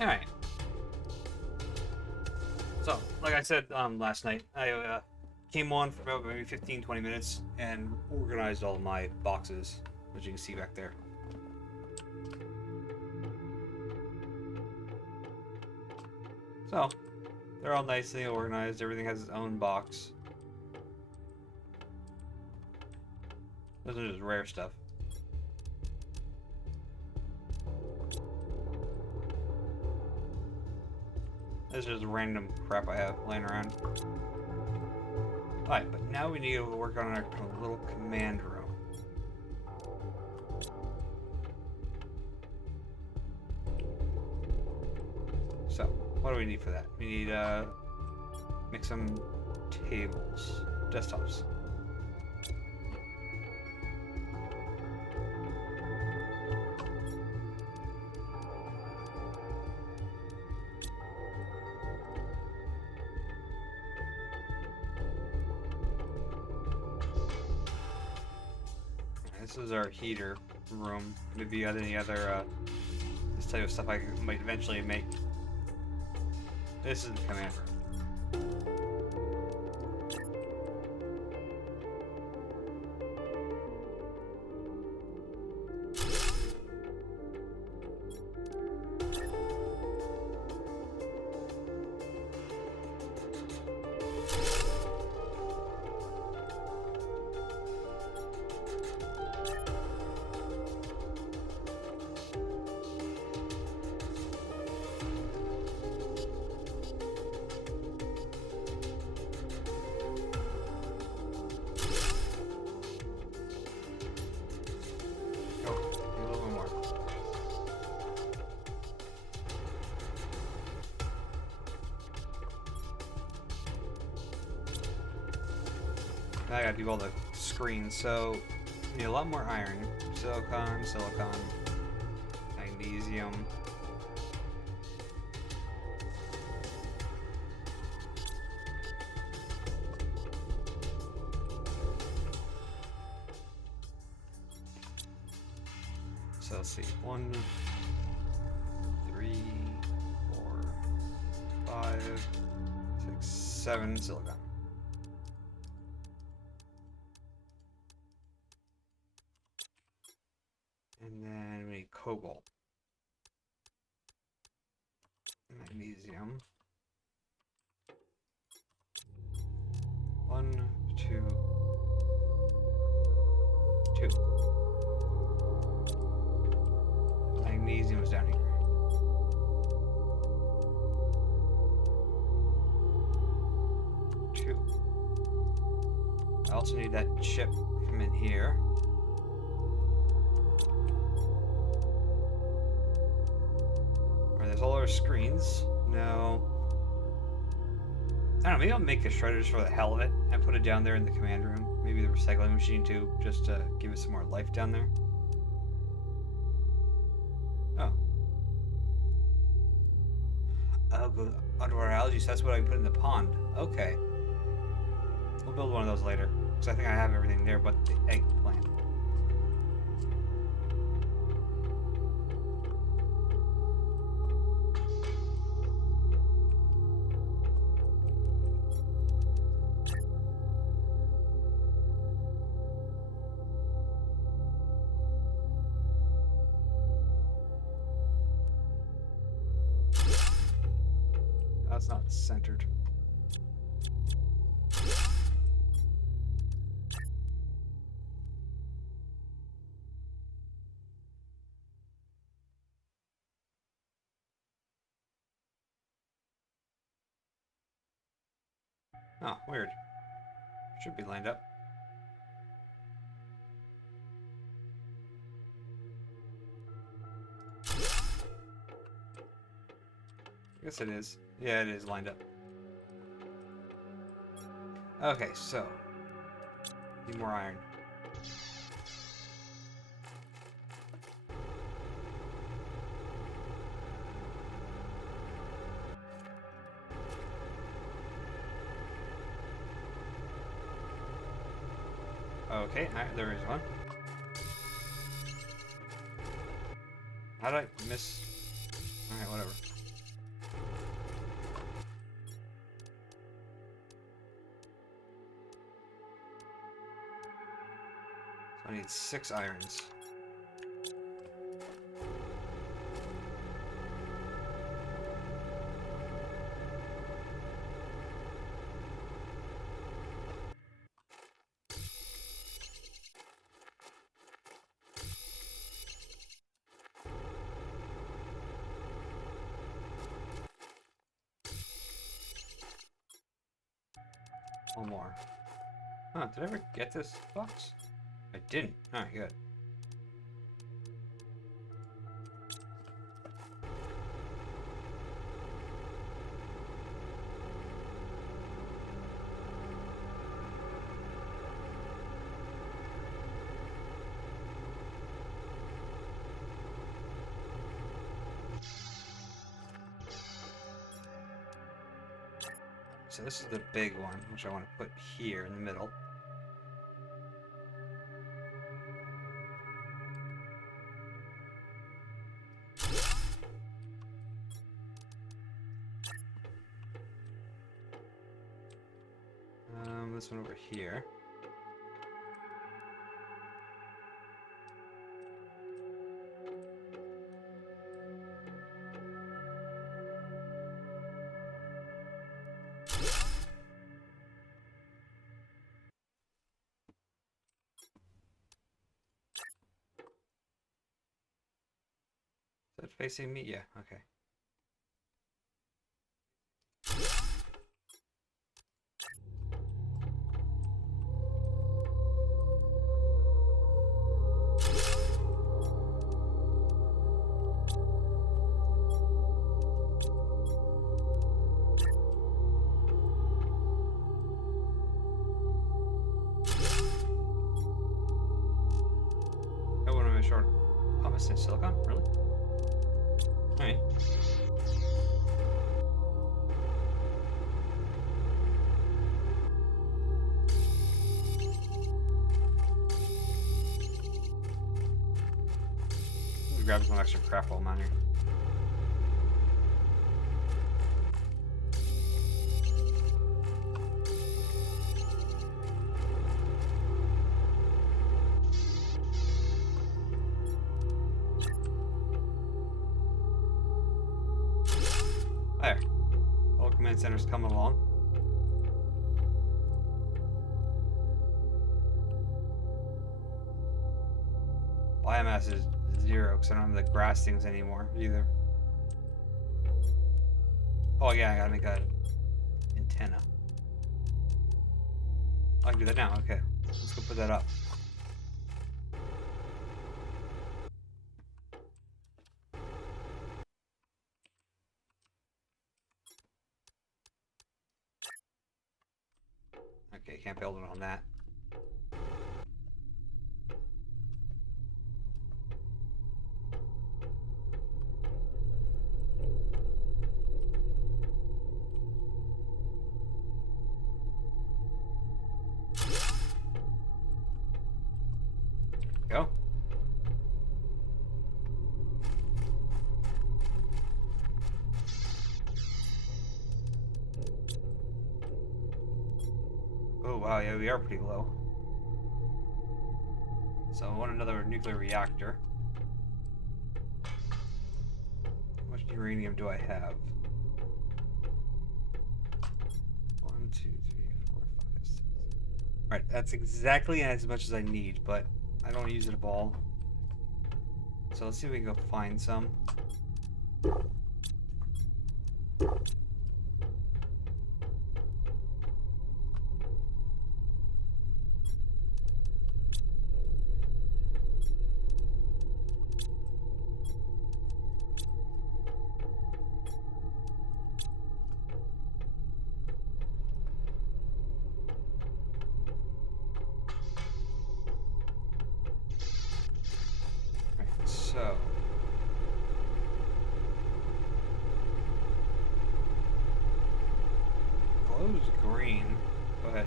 Alright. So, like I said last night, I came on for about maybe 15-20 minutes and organized all my boxes, as you can see back there. So, they're all nicely organized. Everything has its own box. Those are just rare stuff. This is just random crap I have laying around. Alright, but now we need to work on our little command room. So, what do we need for that? We need make some tables, desktops. This is our heater room. Maybe you got any other this type of stuff I might eventually make. This is the command room. Oh, a little bit more. Now I gotta do all the screens, so need a lot more iron. Silicon, magnesium. So let's see. 1, 3, 4, 5, 6, 7 silicon. And then we need cobalt. Magnesium. 1, 2, 2. Magnesium is down here. Two. I also need that chip come in here. Alright, there's all our screens. No. I don't know, maybe I'll make a shredder just for the hell of it and put it down there in the command room. Maybe the recycling machine too, just to give it some more life down there. Oh. Oh, good. Underwater algae, so that's what I put in the pond. Okay. We'll build one of those later. Because I think I have everything there but the eggplant. That's not centered. Oh, weird. Should be lined up. I guess it is. Yeah, it is lined up. Okay, so. Need more iron. Okay, there is one. How did I miss? Alright, whatever. I need 6 irons. One more. Huh, did I ever get this box? I didn't. Alright, good. So this is the big one, which I want to put here in the middle. This one over here. Is that facing me? Yeah, okay. Oh, what am I short? Oh, I'm missing silicon? Really? Alright. Grab some extra crap while I'm out here. There. All command centers coming along. Biomass is 0 because I don't have the grass things anymore either. Oh yeah, I gotta make a antenna. I can do that now. Okay, let's go put that up. Okay, can't build it on that. Go. Oh wow, yeah, we are pretty low. So I want another nuclear reactor. How much uranium do I have? 1, 2, 3, 4, 5, 6. Alright, that's exactly as much as I need, but I don't use it all. So let's see if we can go find some. So, glow's green. Go ahead.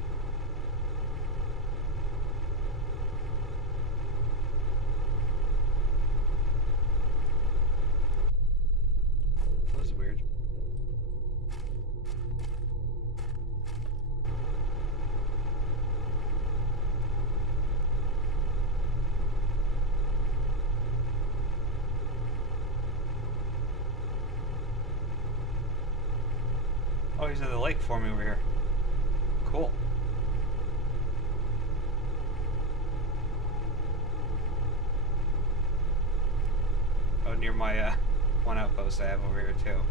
That was weird. Oh, he's another lake forming over here. Cool. Oh, near my one outpost I have over here too.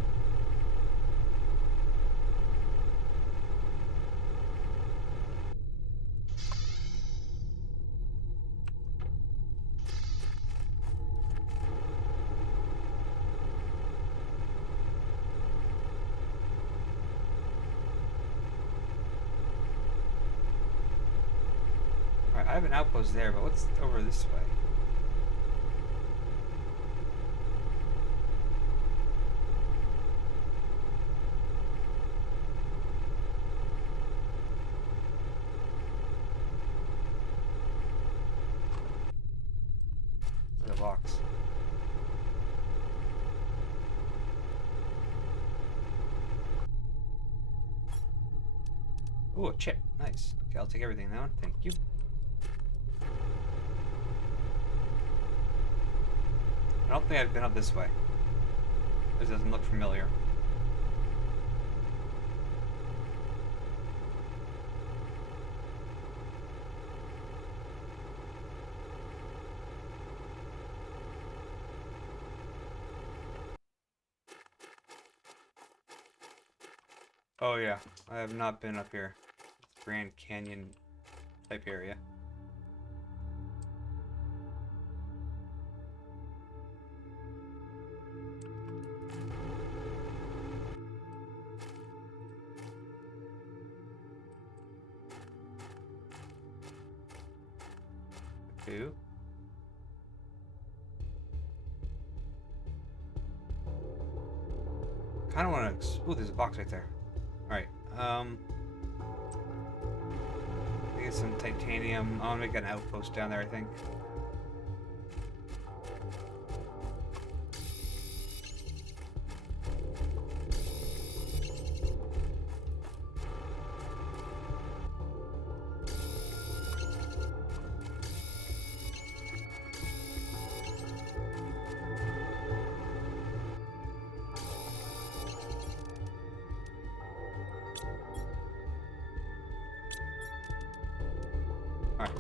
Alright, I have an outpost there, but what's over this way? The box. Ooh, a chip. Nice. Okay, I'll take everything now. Thank you. I don't think I've been up this way. This doesn't look familiar. Oh yeah, I have not been up here. Grand Canyon type area. Two. Kind of want to. Ooh, there's a box right there. All right. Get some titanium. I'll make an outpost down there, I think. Alright.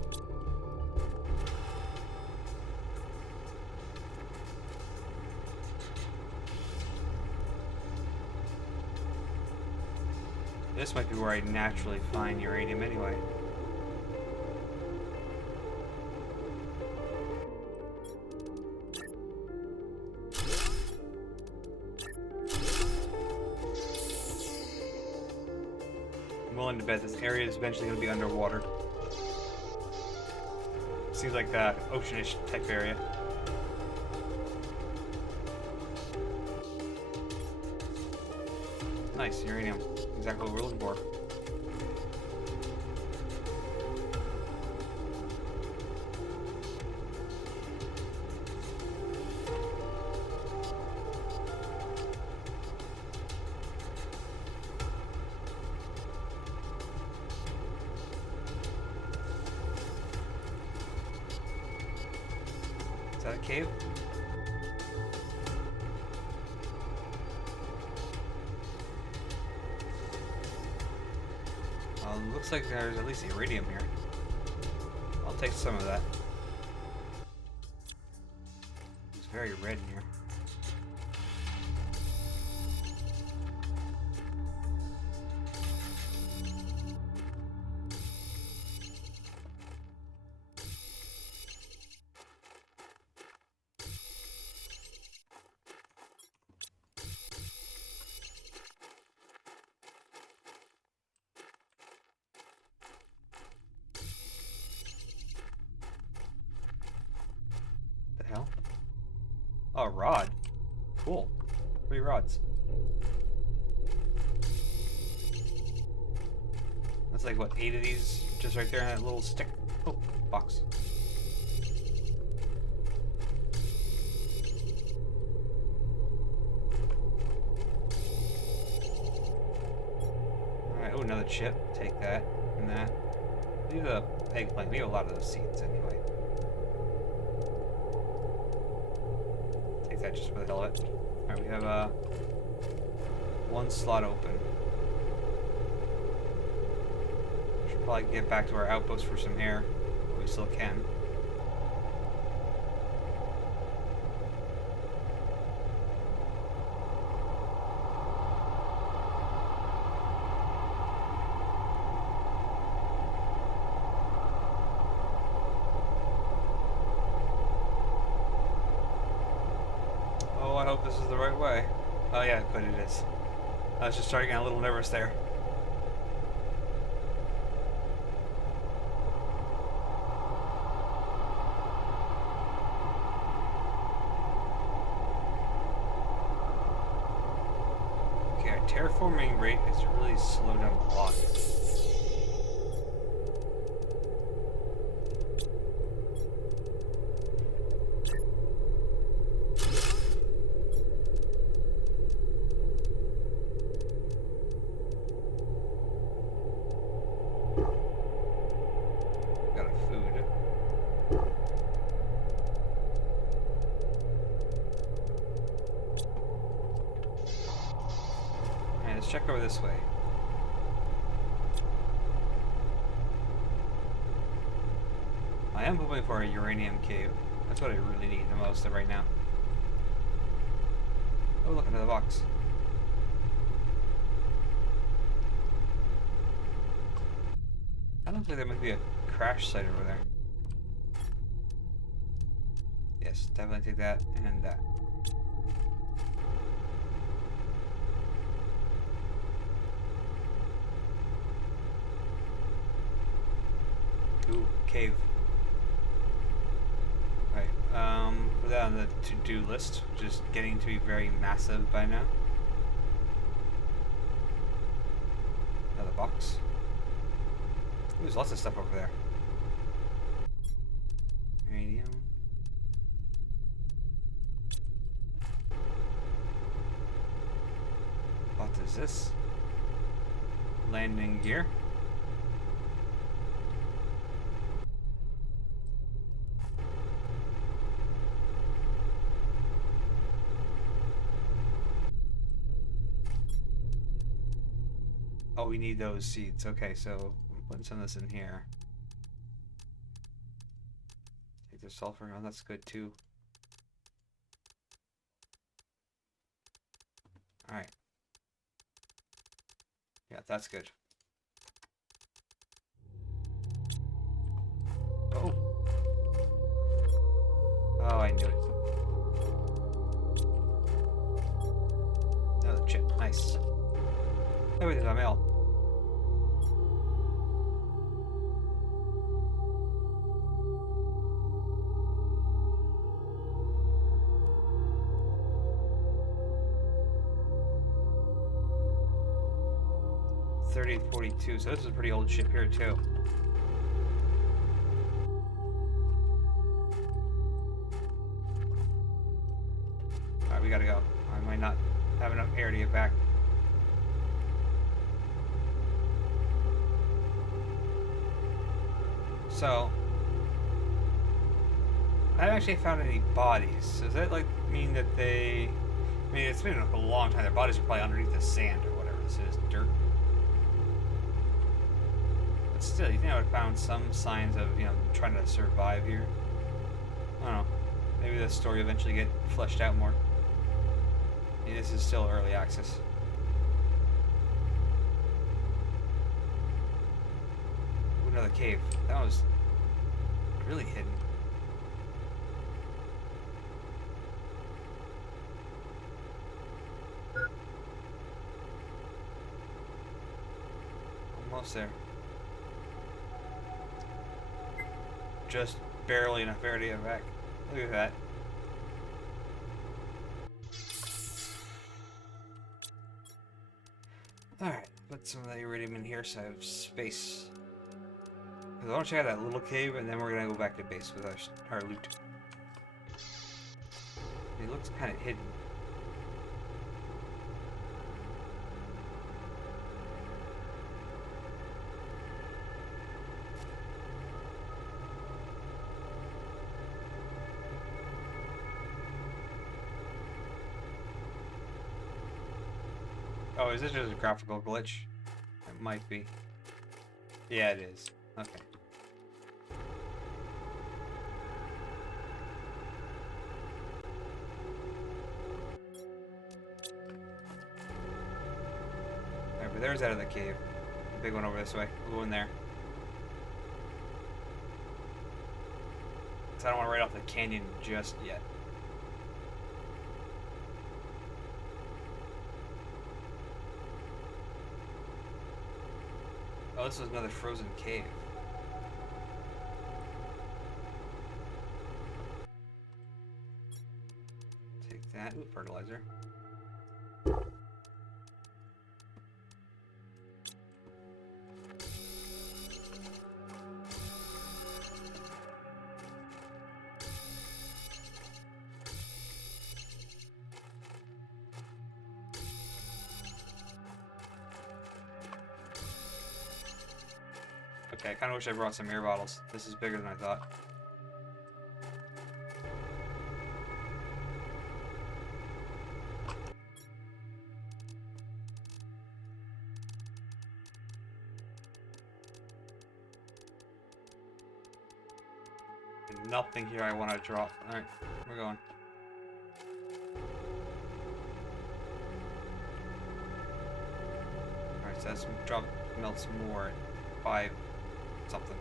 This might be where I naturally find uranium anyway. I'm willing to bet this area is eventually going to be underwater. Seems like the oceanish type area. Nice, uranium. Exactly what we're looking for. Is that a cave? Looks like there's at least iridium here. I'll take some of that. It's very red in here. The hell? Oh, a rod. Cool. 3 rods. That's like, what, 8 of these just right there in that little stick? Oh, box. Alright, oh, another chip. Take that and that. Leave the eggplant. We have a lot of those seeds anyway. Take that just for the hell of it. Alright, we have 1 slot open. Probably get back to our outpost for some air. We still can. Oh, I hope this is the right way. Oh yeah, but it is. I was just starting to get a little nervous there. Okay, our terraforming rate is really slowed down a lot. Got a food. Alright, let's check over this way. I am hoping for a uranium cave. That's what I really need the most right now. Oh, look, another box. I don't think there might be a crash site over there. Yes, definitely take that and that. Ooh, cave. Right, put that on the to-do list, which is getting to be very massive by now. Another box. Ooh, there's lots of stuff over there. Uranium. What is this? Landing gear. Oh, we need those seeds. Okay, so I'm putting some of this in here. Take the sulfur. Oh, that's good too. Alright. Yeah, that's good. Oh. Oh, I knew it. Another chip. Nice. Oh, wait, there's a mail. $30.42. So this is a pretty old ship here too. Alright, we gotta go. I might not have enough air to get back. So, I haven't actually found any bodies. Does that like mean that they? I mean, it's been a long time. Their bodies are probably underneath the sand or whatever this is, dirt. But still, you think I would have found some signs of trying to survive here? I don't know. Maybe the story eventually get fleshed out more. Maybe this is still early access. Ooh, another cave. That was really hidden. Almost there. Just barely enough air to get back. Look at that. Alright, put some of that iridium in here so I have space. Because I want to check out that little cave and then we're going to go back to base with our loot. It looks kind of hidden. Oh, is this just a graphical glitch? It might be. Yeah, it is. Okay. Alright, but there's out of the cave. The big one over this way. We'll go in there. Because I don't want to ride off the canyon just yet. Oh, this is another frozen cave. Take that. Ooh, fertilizer. Okay, I kind of wish I brought some air bottles. This is bigger than I thought. And nothing here I want to drop. Alright, we're going. Alright, so that's drop melts more at 5 something.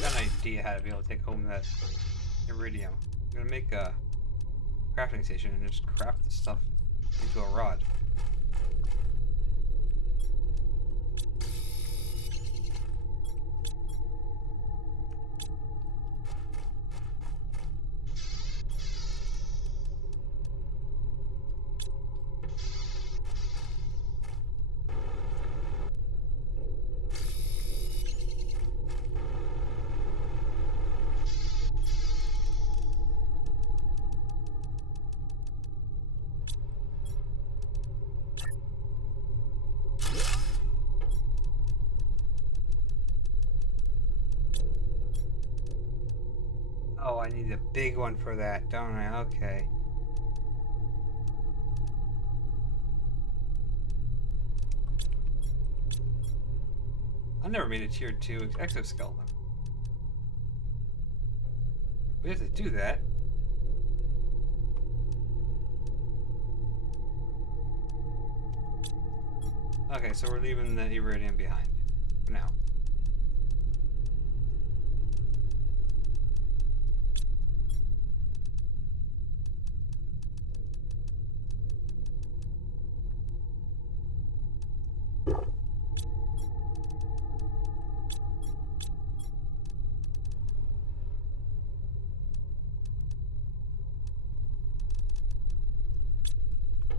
Got an idea how to be able to take home that iridium. I'm gonna make a crafting station and just craft the stuff into a rod. Oh, I need a big one for that, don't I? Okay. I never made a tier 2 exoskeleton. We have to do that. Okay, so we're leaving the iridium behind for now.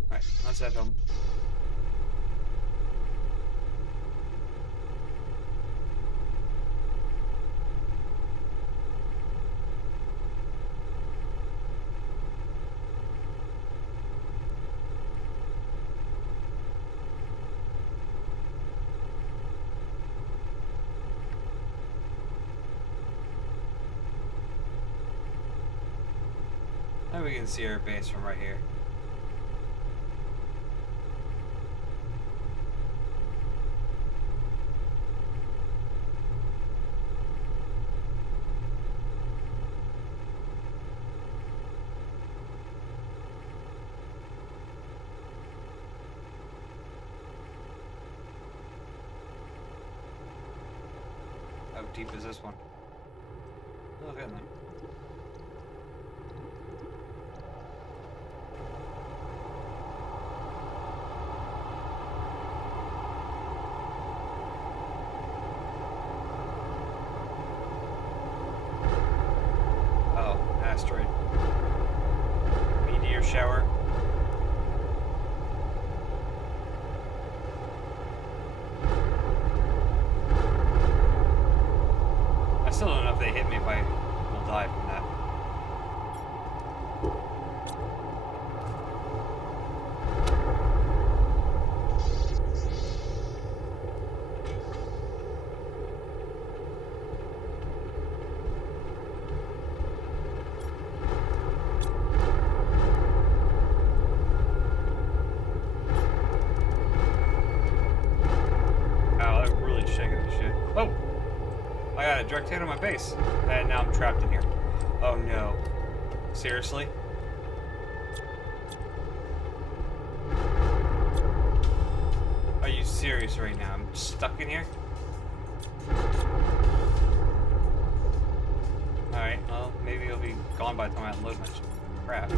Right, let's head home. Now we can see our base from right here. deep is this one? Look at that. Oh, asteroid. Meteor shower. I still don't know if they hit me if I will die from that. Wow, that really shaking the shit. Oh! I got a direct hit on my base. And now I'm trapped in here. Oh no. Seriously? Are you serious right now? I'm stuck in here? Alright, well, maybe it'll be gone by the time I unload my crap.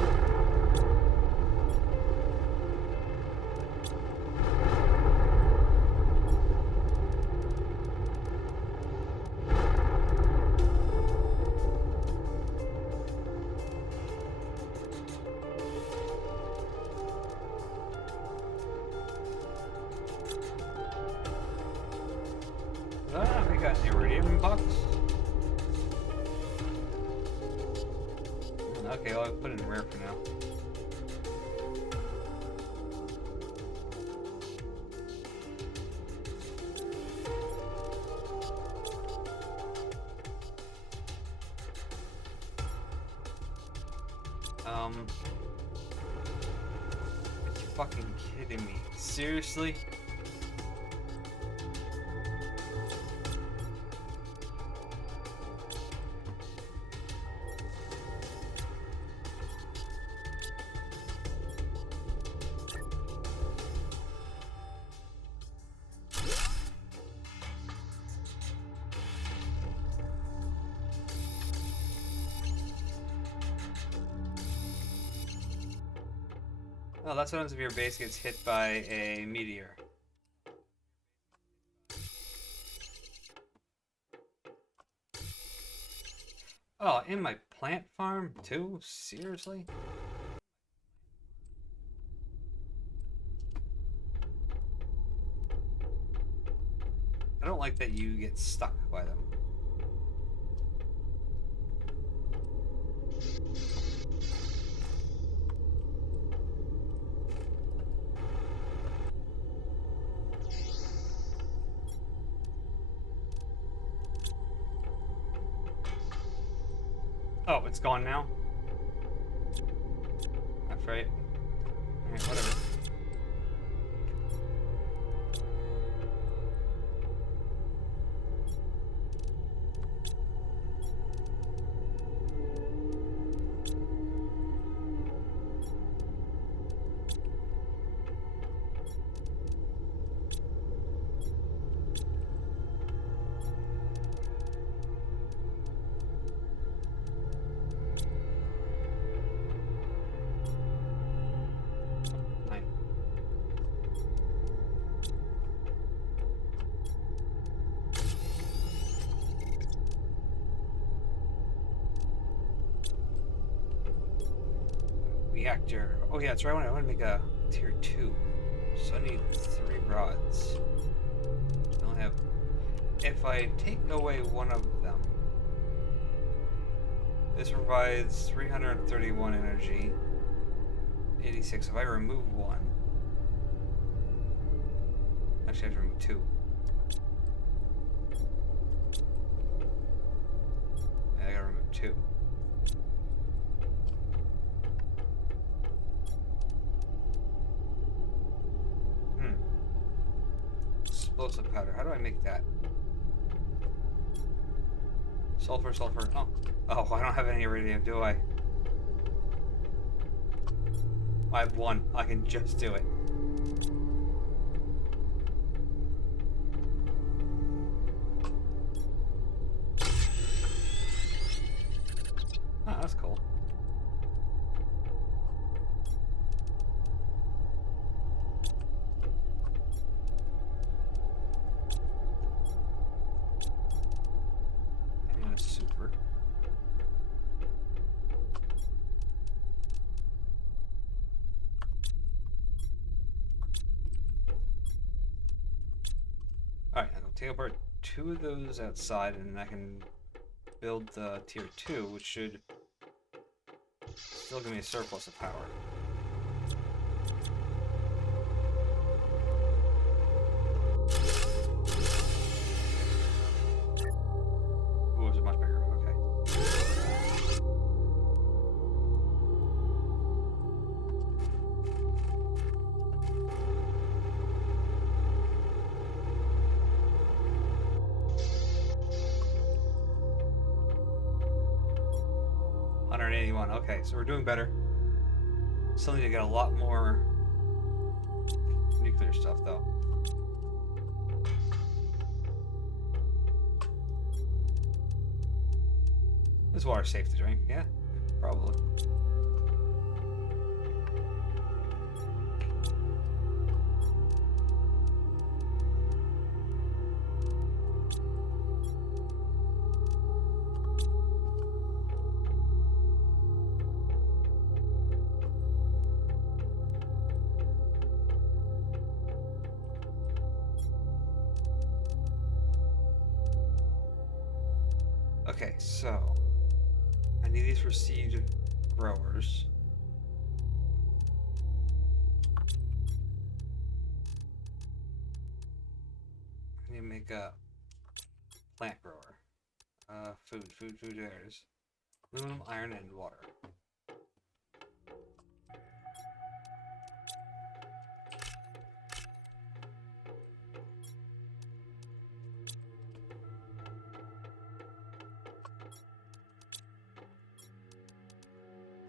Ah, we got an iridium box. Okay, well, I'll put it in rare for now. Are you fucking kidding me? Seriously? Well, that's what happens if your base gets hit by a meteor. Oh, in my plant farm too? Seriously? I don't like that you get stuck by them. Oh, it's gone now? That's right. Alright, whatever. Reactor. Oh yeah, that's right. I want to make a tier 2. So I need 3 rods. I only have... If I take away one of them, this provides 331 energy. 86. If I remove one... Actually, I have to remove 2. Yeah, I gotta remove 2. Explosive powder. How do I make that? Sulfur, sulfur. Oh. Oh, I don't have any iridium, do I? I have 1. I can just do it. is super. Alright, I'll take apart 2 of those outside, and then I can build the tier 2, which should still give me a surplus of power. Ooh, it's much bigger. Okay. Okay, so we're doing better. Still need to get a lot more nuclear stuff, though. This water's safe to drink, yeah, probably. Okay, so I need these for seed growers. I need to make a plant grower. Food, there it is. Aluminum, iron, and water.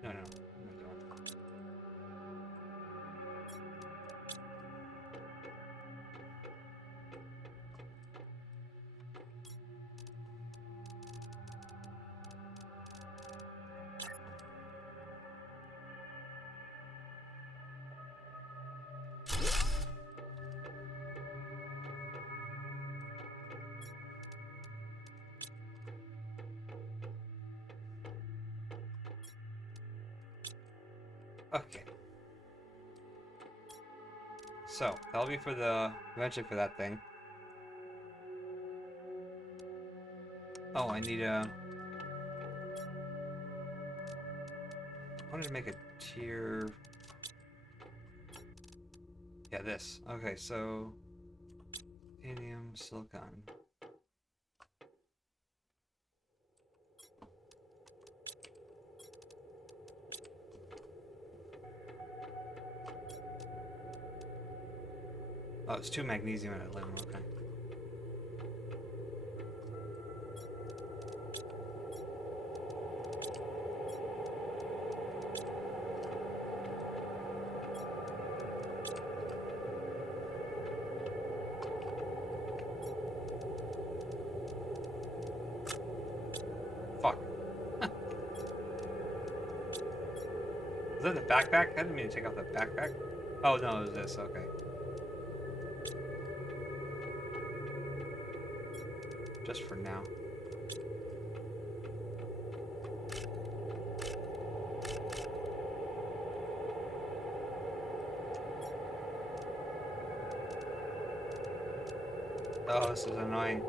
No. What am I doing? Okay. So, that'll be for eventually for that thing. Oh, I need I wanted to make a tier... Yeah, this. Okay, so... Titanium, silicon. Oh, it's 2 magnesium and aluminum, okay. Fuck. Is that the backpack? I didn't mean to take off the backpack. Oh, no, it was this, okay. Just for now. Oh, this is annoying.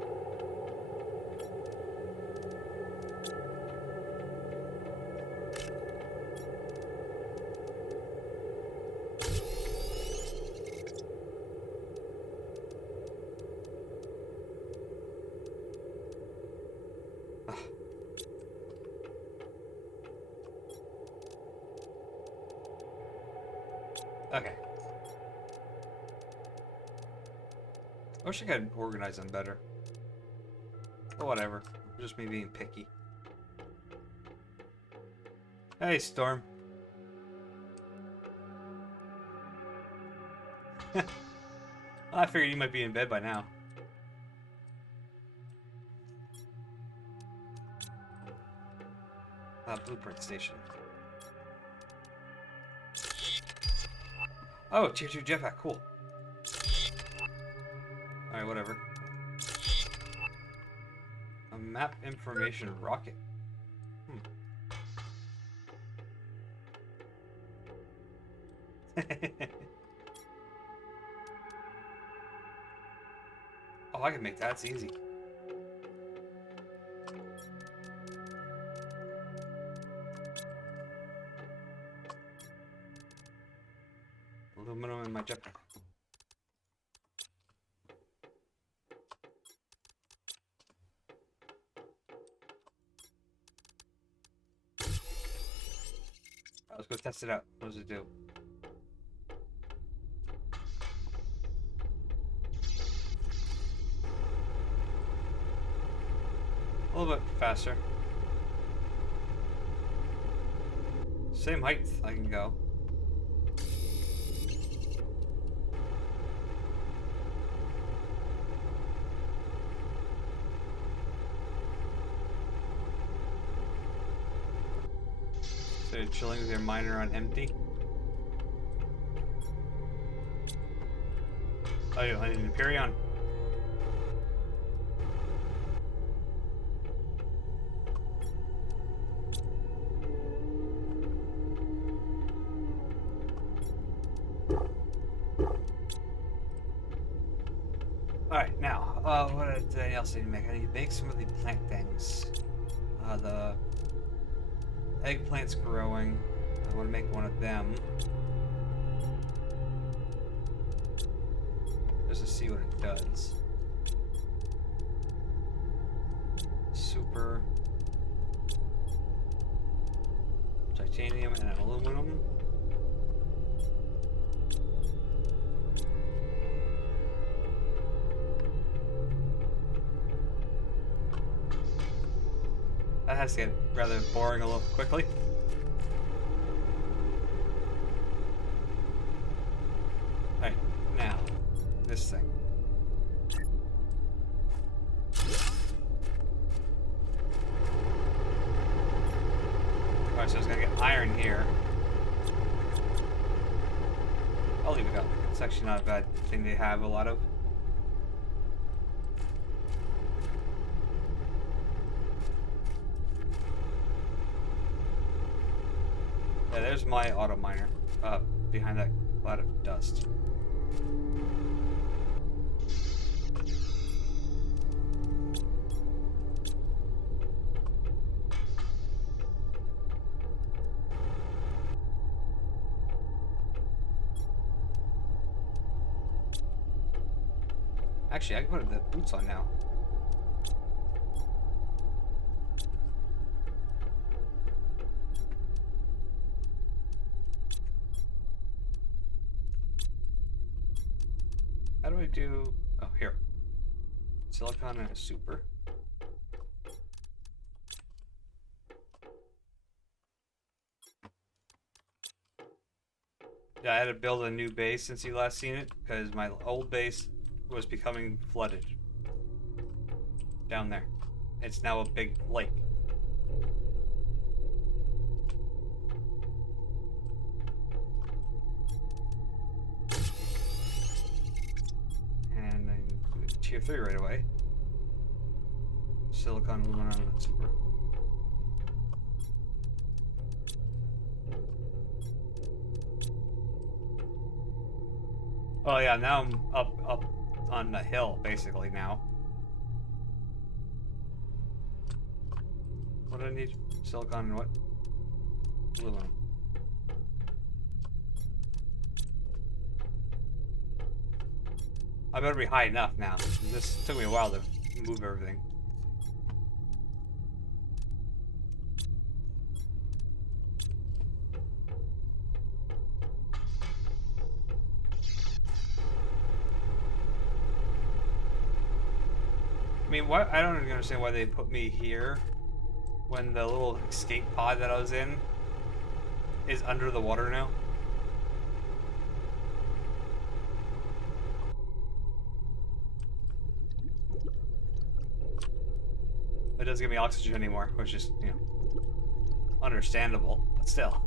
Okay. I wish I could organize them better. But whatever. Just me being picky. Hey, Storm. I figured you might be in bed by now. Blueprint station. Oh, tier 2 jetpack, cool. Alright, whatever. Map information rocket. Oh, I can make that. It's easy. Aluminum in my jetpack. Let's go test it out. What does it do? A little bit faster. Same height I can go. So you're chilling with your miner on empty? Oh, you need an Empyrean. Alright, now, what else do I need to make? I need to make some of the plant things. The eggplant's growing. I want to make one of them. Just to see what it does. Super. Titanium and aluminum. That has to get rather boring a little quickly. Alright, now, this thing. Alright, so it's gonna get iron here. I'll leave it go. It's actually not a bad thing to have a lot of. Yeah, there's my auto miner behind that cloud of dust. Actually, I can put the boots on now. How do I do... Oh, here. Silicon and a super. Yeah, I had to build a new base since you last seen it, because my old base was becoming flooded. Down there. It's now a big lake. And I do tier 3 right away. Silicon, aluminum, and super. Oh yeah, now I'm up on the hill, basically, now. What do I need? Silicon and what? Aluminum. I better be high enough now. This took me a while to move everything. I mean, what? I don't understand why they put me here when the little escape pod that I was in is under the water now. It doesn't give me oxygen anymore, which is, you know, understandable, but still.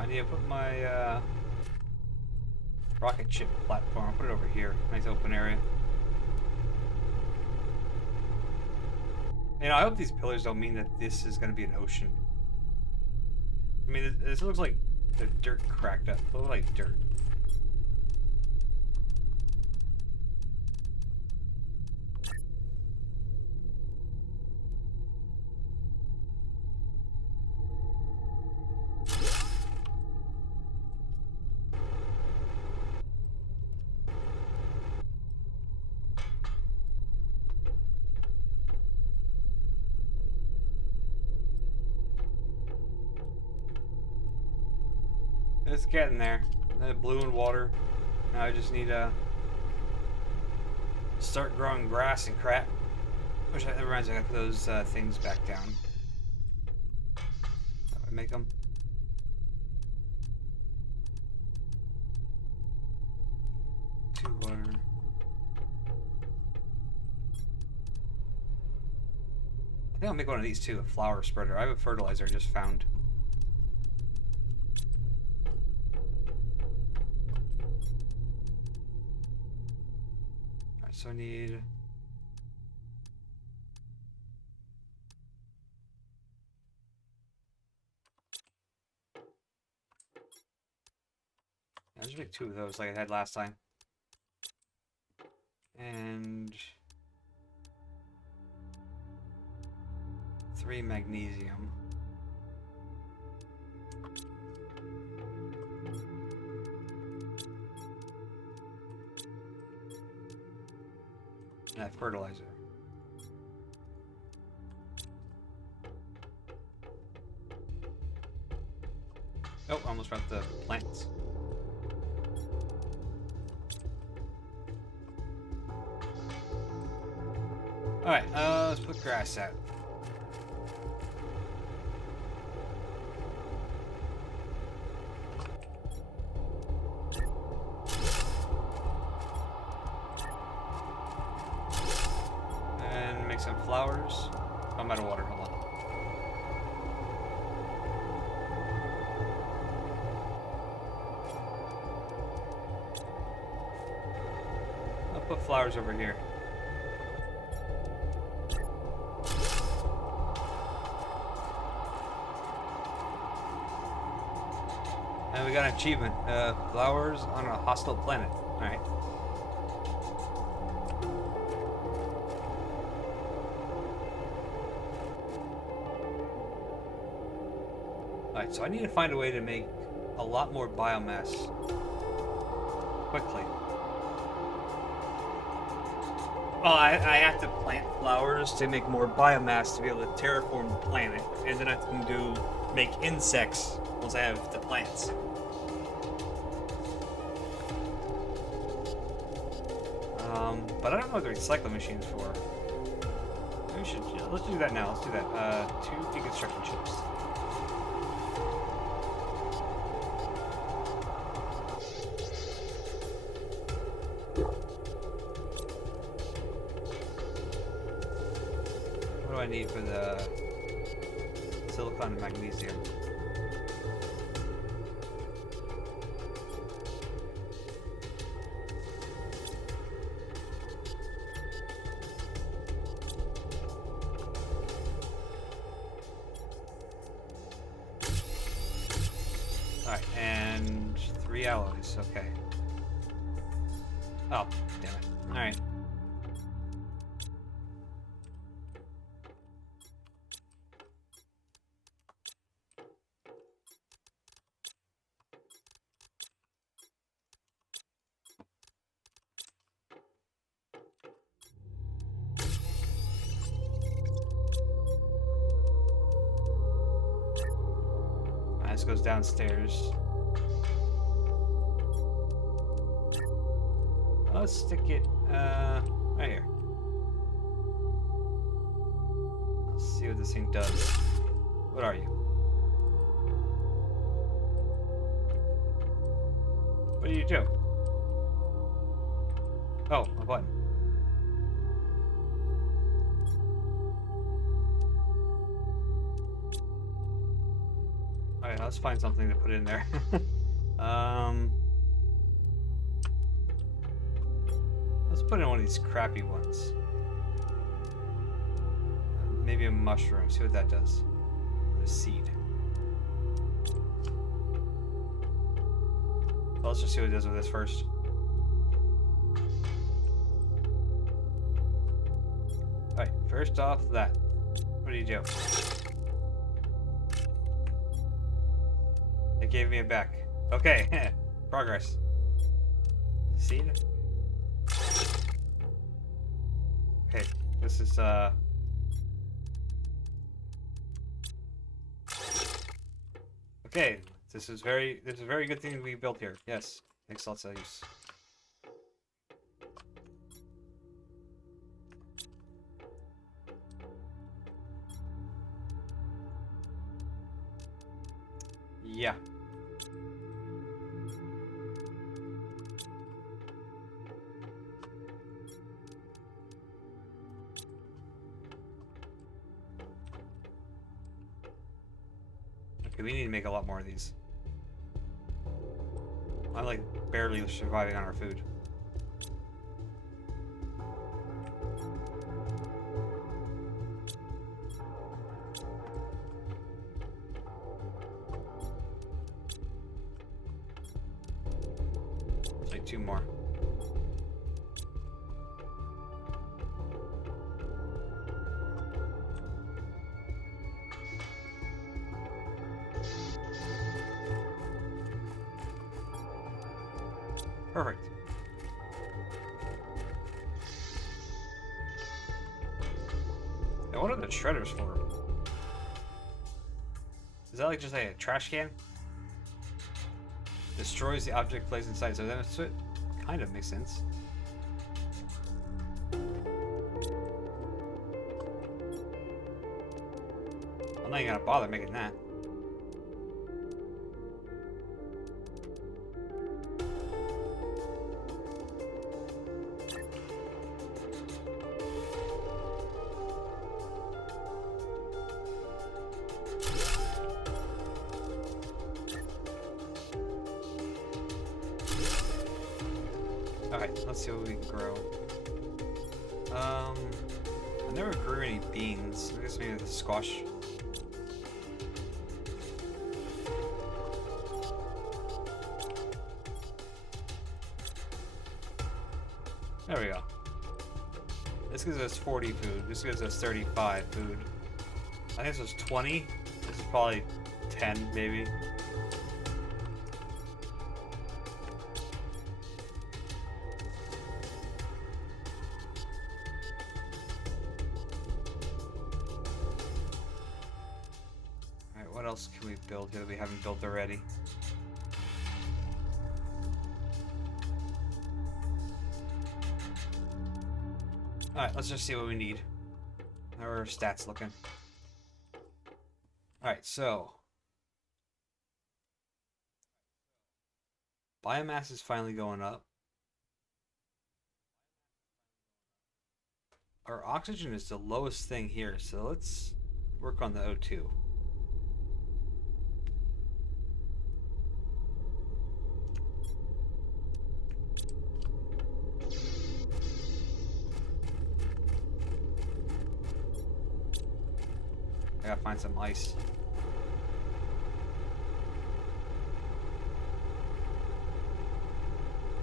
I need to put my rocket ship platform. I'll put it over here. Nice open area. You know, I hope these pillars don't mean that this is going to be an ocean. I mean, this looks like the dirt cracked up. It looks like dirt. It's getting there. The blue and water. Now I just need to start growing grass and crap. Which that reminds me, I gotta put those things back down. That would make them. Two water. I think I'll make one of these too, a flower spreader. I have a fertilizer I just found. Alright, so I need... I'll just make two of those like I had last time. And 3 magnesium. And that fertilizer. Oh, almost forgot the plants. Alright, let's put grass out. And make some flowers. Oh, I'm out of water, hold on. I'll put flowers over here. And we got an achievement. Flowers on a hostile planet. Alright. Alright, so I need to find a way to make a lot more biomass quickly. Well, I have to plant flowers to make more biomass to be able to terraform the planet. And then I can make insects once I have the plants. But I don't know what the recycling machine's for. Maybe we should, let's do that now. Let's do that. 2 deconstruction chips. What do I need for the silicon and magnesium? Alright, and 3 alloys, okay. Oh, damn it. Alright. This goes downstairs. Let's stick it right here. Let's see what this thing does. What are you? What do you do? Oh, a button. Alright, let's find something to put in there. Let's put in one of these crappy ones. Maybe a mushroom. See what that does. A seed. Well, let's just see what it does with this first. Alright, first off that. What do you do? It gave me it back. Okay, progress. Seed? Okay, this is okay, this is a very good thing we built here. Yes, makes lots of use. Yeah. Okay, we need to make a lot more of these. I'm like barely surviving on our food. It's like 2 more. Perfect. Now what are the shredders for? Is that like just like a trash can? Destroys the object placed inside, so that's it. Kind of makes sense. I'm not even gonna bother making that. Alright, let's see what we can grow. I never grew any beans. I guess maybe the squash. There we go. This gives us 40 food. This gives us 35 food. I think this was 20. This is probably 10, maybe. Alright, what else can we build here that we haven't built already? Alright, let's just see what we need. How are our stats looking? Alright, so biomass is finally going up. Our oxygen is the lowest thing here, so let's work on the O2. I gotta find some ice.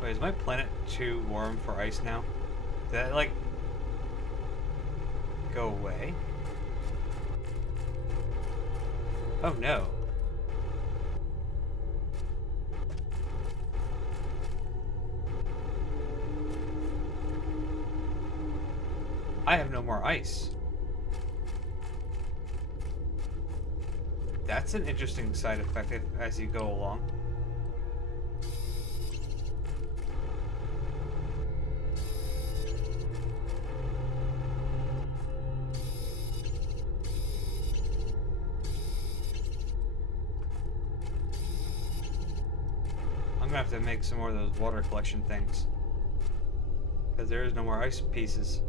Wait, is my planet too warm for ice now? Did that, like, go away? Oh no. I have no more ice. That's an interesting side effect as you go along. I'm gonna have to make some more of those water collection things, because there is no more ice pieces.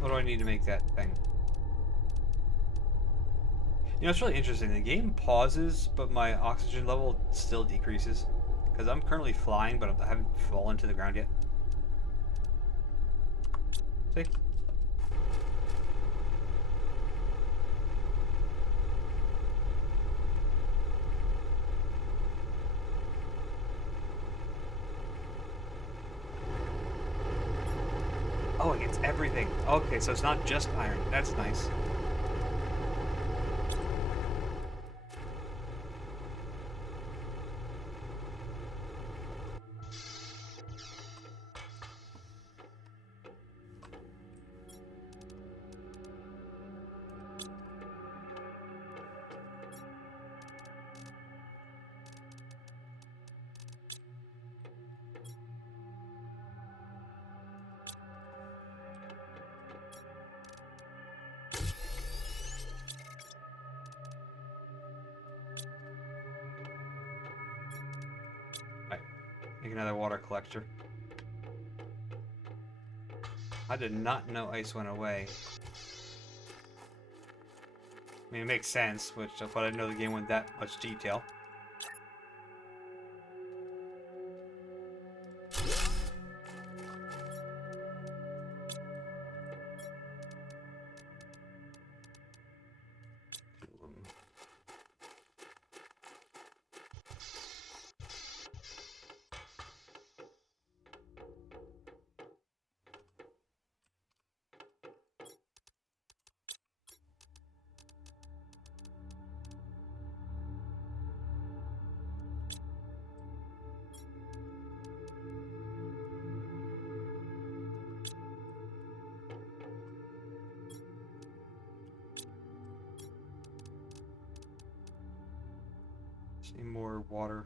What do I need to make that thing? You know, it's really interesting. The game pauses, but my oxygen level still decreases. Because I'm currently flying, but I haven't fallen to the ground yet. See? Oh, it gets everything. Okay, so it's not just iron. That's nice. Alright, make another water collector. I did not know ice went away. I mean, it makes sense, but I didn't know the game went that much detail. Need more water.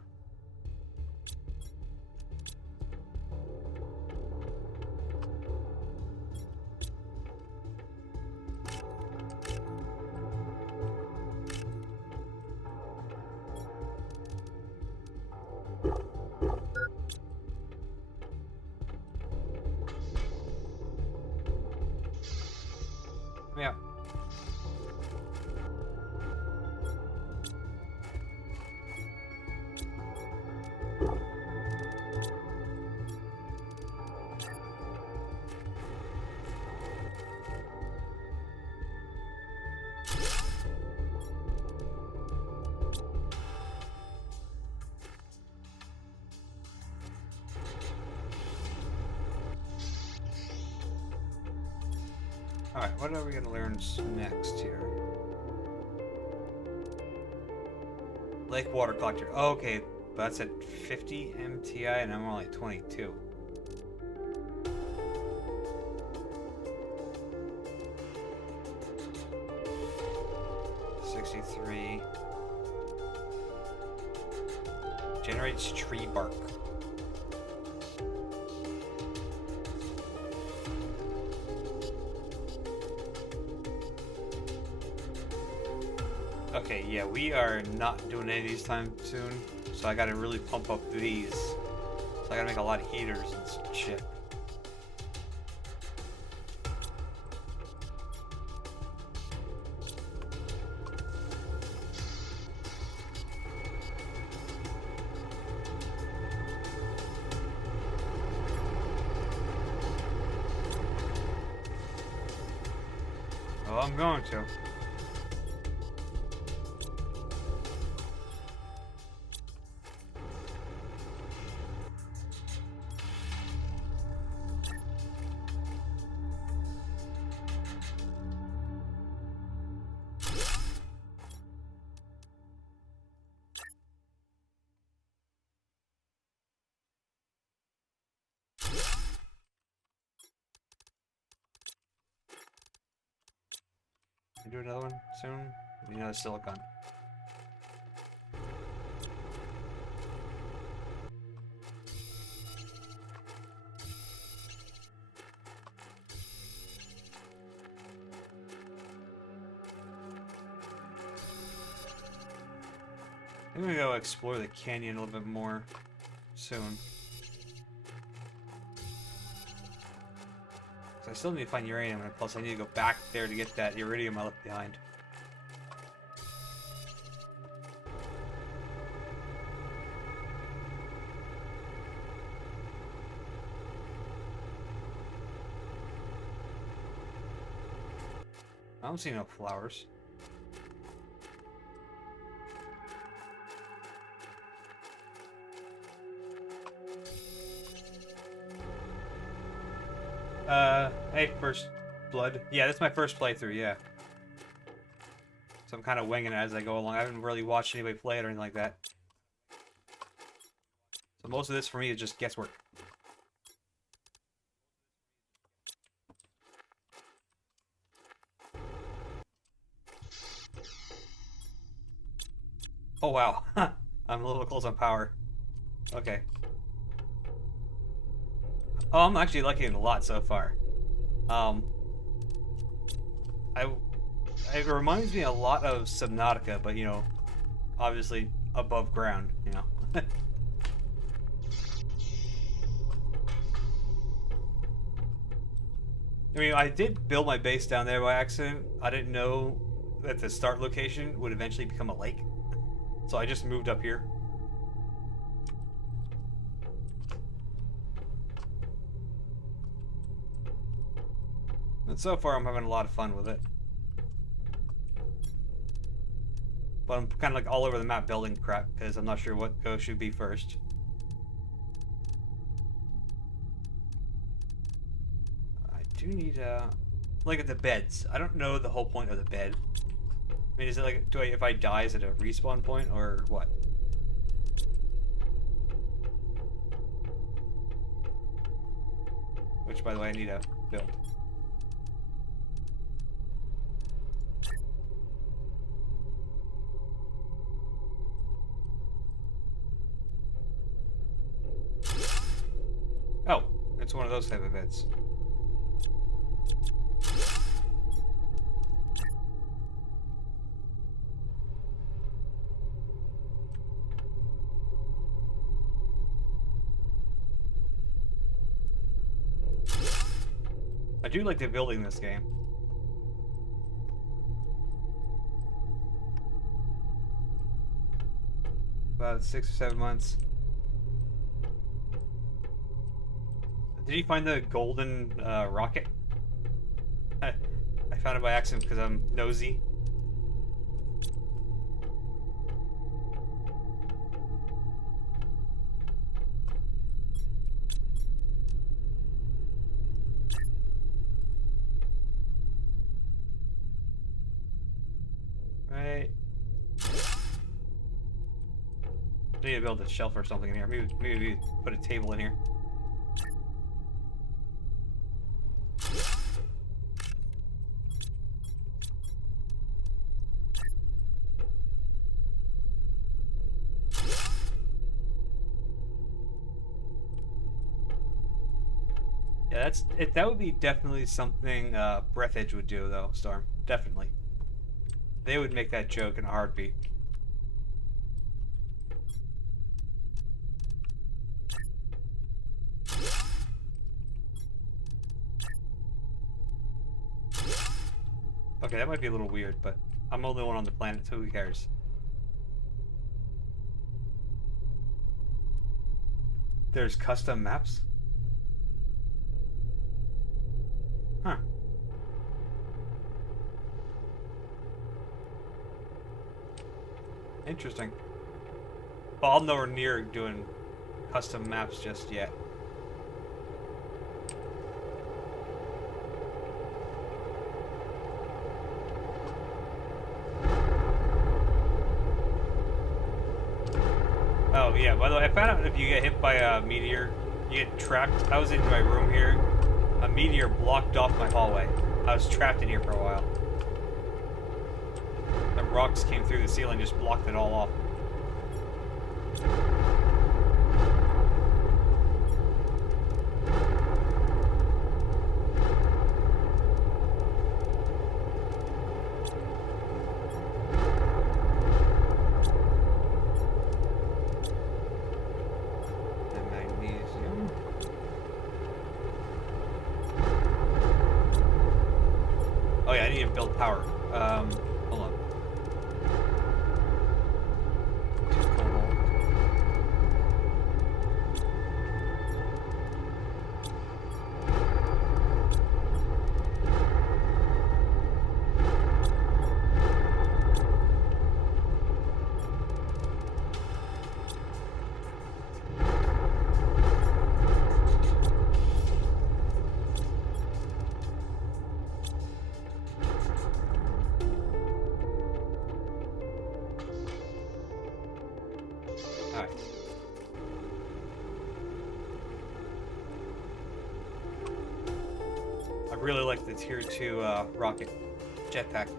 Yeah. Alright, what are we going to learn next here? Lake water collector. Oh, okay, but that's at 50 MTI and I'm only 22. Generates tree bark. Okay, yeah, we are not doing any of these time soon, so I gotta really pump up these. So I gotta make a lot of heaters and shit. Well, I'm going to. Can I do another one soon? Need another silicon. I'm gonna go explore the canyon a little bit more soon. 'Cause I still need to find uranium, and plus I need to go back there to get that iridium I left behind. I don't see no flowers. Hey, first blood. Yeah, that's my first playthrough, yeah. So I'm kind of winging it as I go along. I haven't really watched anybody play it or anything like that. So most of this for me is just guesswork. Oh, wow. I'm a little close on power. Okay. Oh, I'm actually liking it a lot so far. It reminds me a lot of Subnautica, but, you know, obviously above ground, you know. I mean, I did build my base down there by accident. I didn't know that the start location would eventually become a lake. So I just moved up here. And so far I'm having a lot of fun with it. But I'm kind of like all over the map building crap because I'm not sure what should be first. I do need look at the beds. I don't know the whole point of the bed. I mean, is it like, if I die, is it a respawn point or what? Which, by the way, I need to build. Oh, it's one of those type of beds. I do like the building in this game. About 6 or 7 months. Did you find the golden rocket? I found it by accident because I'm nosy. Right. I need to build a shelf or something in here. Maybe put a table in here. Yeah, that would be definitely something Breath Edge would do, though, Storm. Definitely. They would make that joke in a heartbeat. Okay, that might be a little weird, but I'm the only one on the planet, so who cares? There's custom maps? Huh. Interesting. Well, I'm nowhere near doing custom maps just yet. Oh, yeah, by the way, I found out if you get hit by a meteor, you get trapped. I was in my room here. A meteor blocked off my hallway. I was trapped in here for a while. The rocks came through the ceiling, just blocked it all off. And magnesium. I need to build power. Hold on. Two cobalt. Alright. I really like the tier 2 rocket jetpack.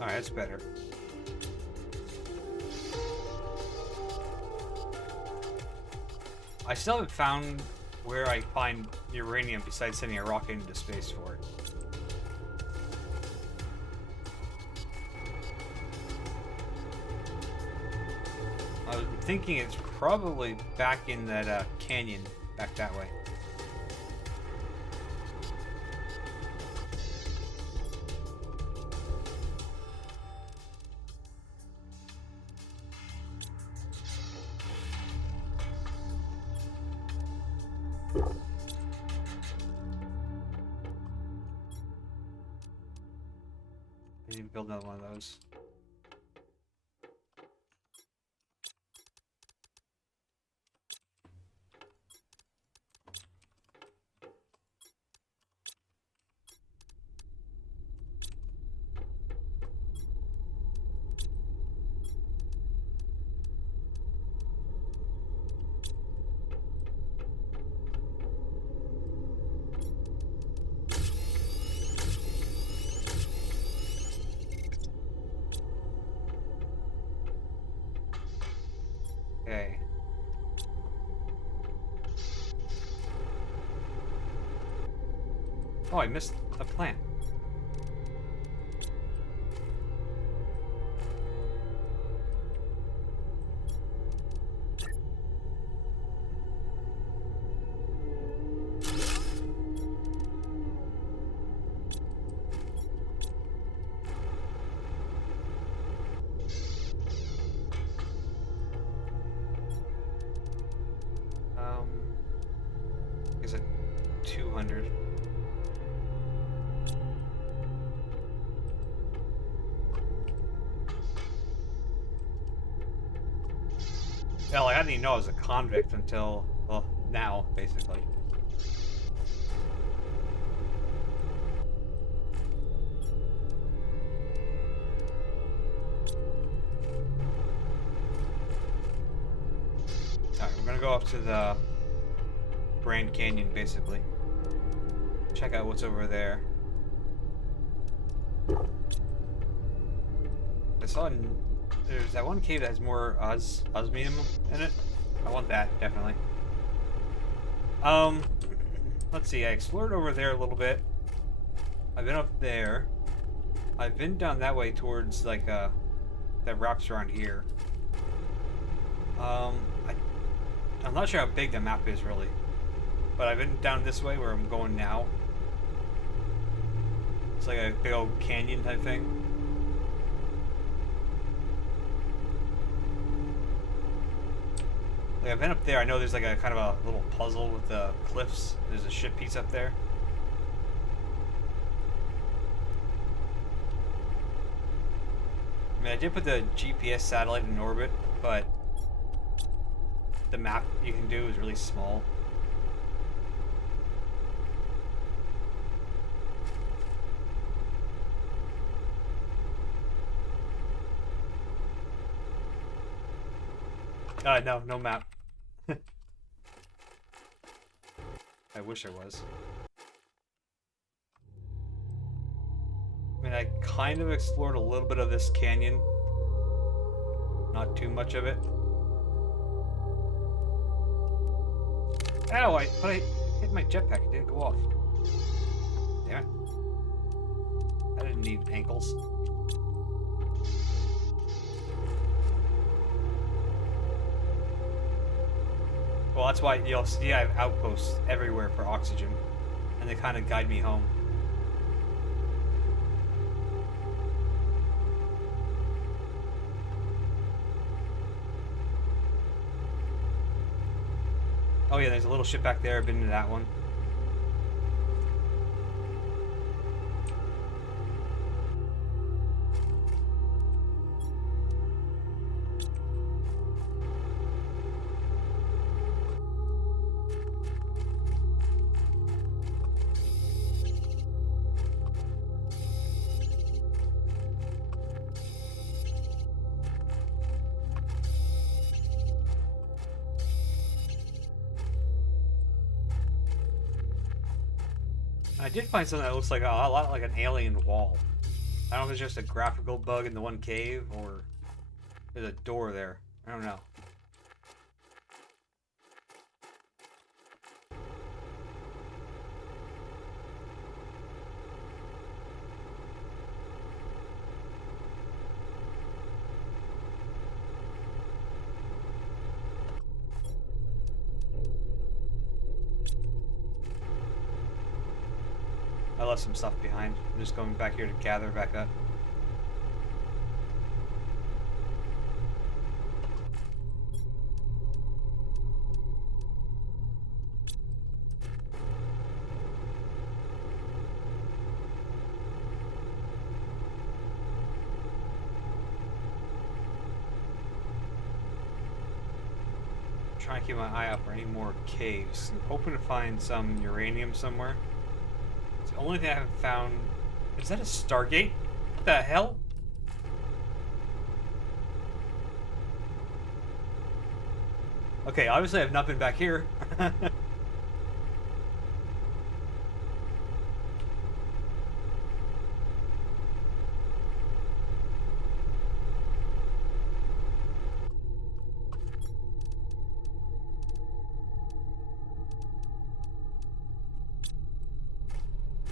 Alright, that's better. I still haven't found where I find uranium besides sending a rocket into space for it. I was thinking it's probably back in that canyon back that way. I need to build another one of those. Okay. Oh, I missed a plant. Is it 200? Yeah, like, I didn't even know I was a convict until, well, now, basically. Alright, we're gonna go up to the Grand Canyon, basically. Check out what's over there. I saw there's that one cave that has more osmium in it. I want that, definitely. Let's see, I explored over there a little bit. I've been up there. I've been down that way towards, like, that wraps around here. I'm not sure how big the map is, really. But I've been down this way where I'm going now. It's like a big old canyon type thing. Like, I've been up there. I know there's like a kind of a little puzzle with the cliffs. There's a ship piece up there. I mean, I did put the GPS satellite in orbit, but the map you can do is really small. No map. I wish there was. I mean, I kind of explored a little bit of this canyon. Not too much of it. Ow, but I hit hit my jetpack, it didn't go off. Damn it. I didn't need ankles. Well, that's why you'll see I have outposts everywhere for oxygen, and they kind of guide me home. Oh yeah, there's a little ship back there. I've been to that one. I did find something that looks like a lot like an alien wall. I don't know if it's just a graphical bug in the one cave or there's a door there. I don't know. I left some stuff behind. I'm just going back here to gather back up. Trying to keep my eye out for any more caves. I'm hoping to find some uranium somewhere. It's the only thing I haven't found. Is that a Stargate? What the hell? Okay, obviously I've not been back here.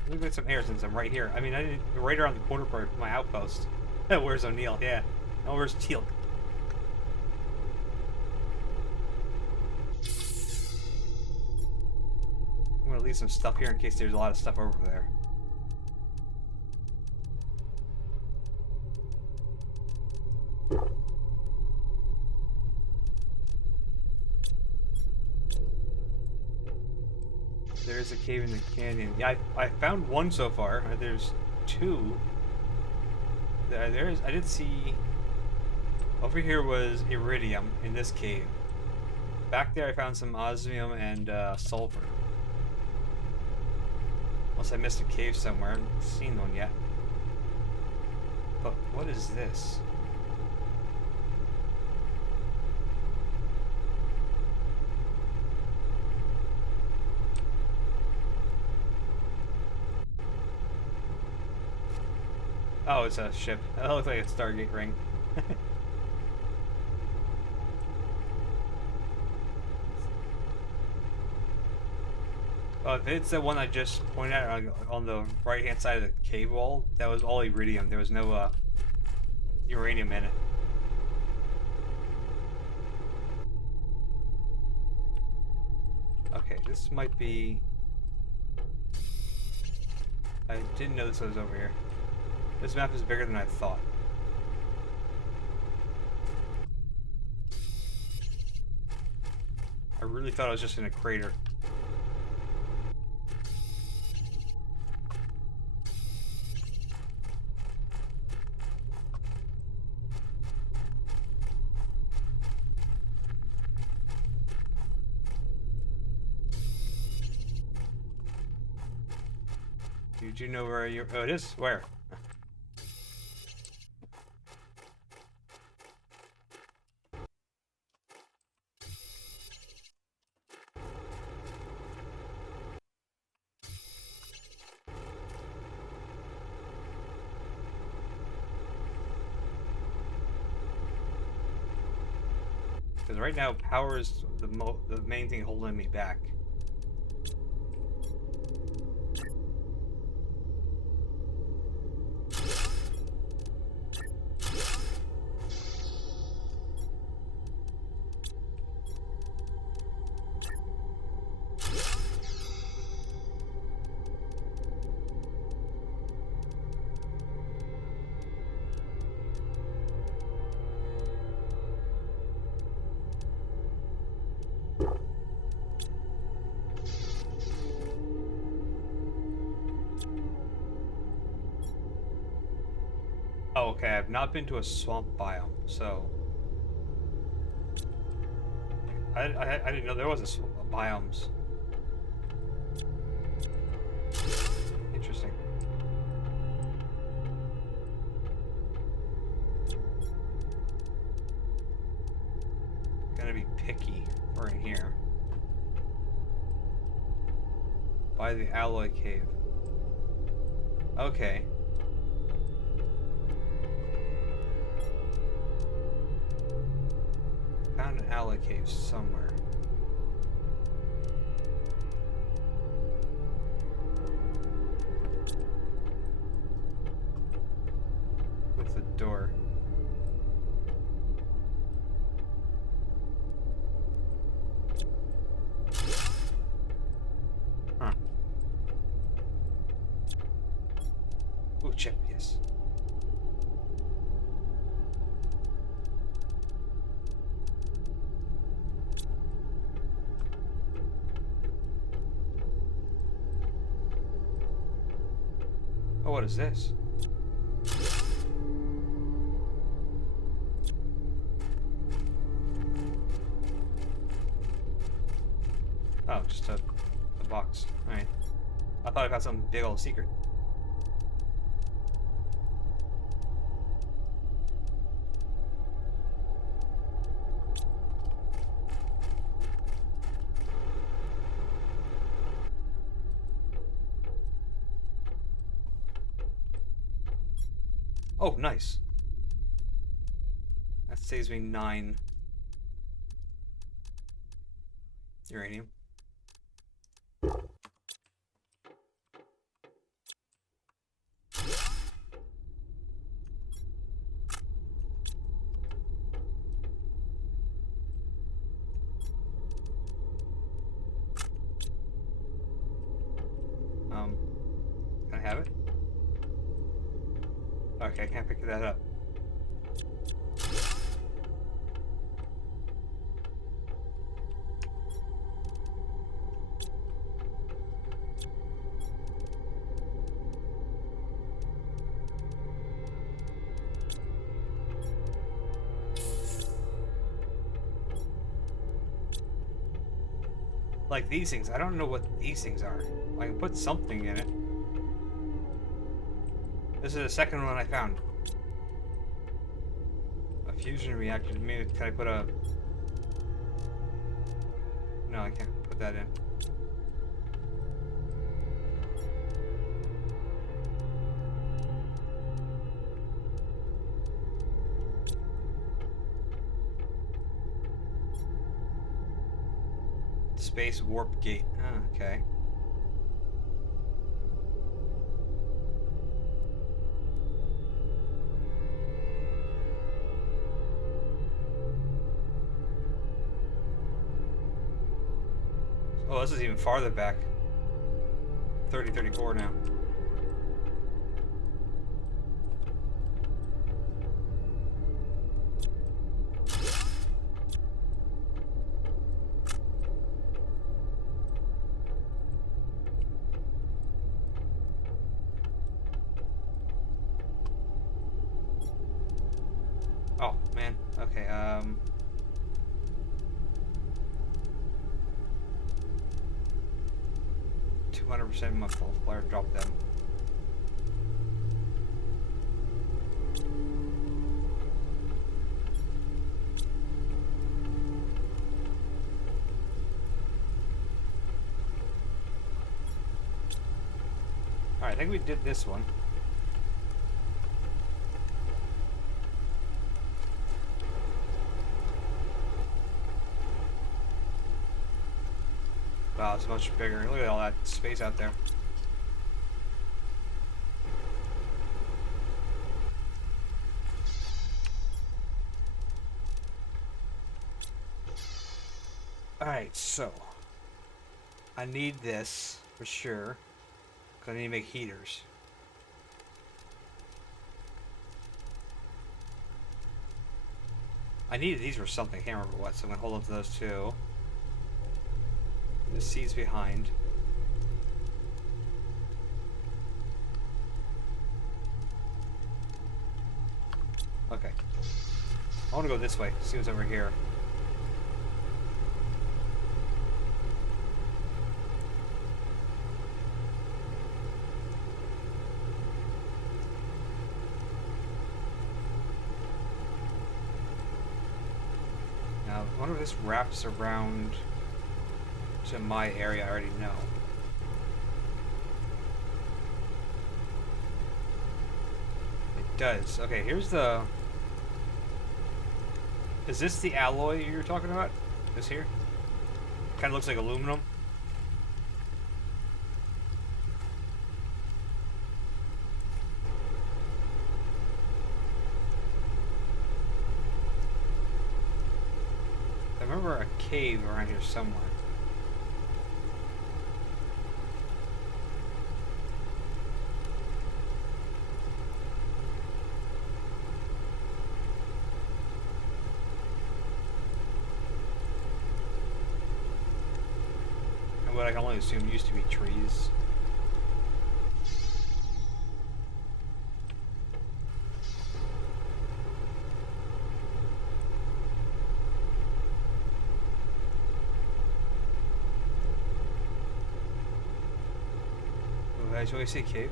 Let me get some air since I'm right here. I mean, I didn't right around the corner for my outpost. Where's O'Neill? Yeah. Oh, where's Teal'c? I'm gonna leave some stuff here in case there's a lot of stuff over there. There's a cave in the canyon. Yeah, I found one so far. There's two. I did see... Over here was iridium in this cave. Back there I found some osmium and sulfur. Unless I missed a cave somewhere. I haven't seen one yet. But what is this? Oh, it's a ship. That looks like a Stargate ring. If it's the one I just pointed out on the right-hand side of the cave wall, that was all iridium. There was no uranium in it. Okay, this might be... I didn't know this was over here. This map is bigger than I thought. I really thought I was just in a crater. Did you know where you... Oh, it is? Where? Because right now, power is the main thing holding me back. Okay, I've not been to a swamp biome, so I didn't know there was a biomes. Interesting. Gonna be picky for in here. By the alloy cave. Okay. Found an alloy cave somewhere. With the door. Huh. Ooh, chip, yes. Oh, what is this? Oh, just a box. Alright. I thought I got some big old secret. Oh, nice. That saves me 9 uranium. Can I have it? Okay, I can't pick that up. Like these things, I don't know what these things are. I can put something in it. This is the second one I found. A fusion reactor. Maybe can I put a... No, I can't put that in. Space warp gate. Oh, okay. Oh, this is even farther back. 3034 now. Oh, man. Okay, 200% multiplier, drop them. Alright, I think we did this one. Wow, it's much bigger. Look at all that space out there. Alright, so I need this for sure. Because I need to make heaters. I needed these for something, I can't remember what, so I'm gonna hold on to those two. The seeds behind. I want to go this way, see what's over here. Now, I wonder if this wraps around to my area. I already know. It does. Okay, here's the... Is this the alloy you're talking about? This here? Kind of looks like aluminum. I remember a cave around here somewhere. And what I can only assume used to be trees. Oh, guys, what do you see, cave?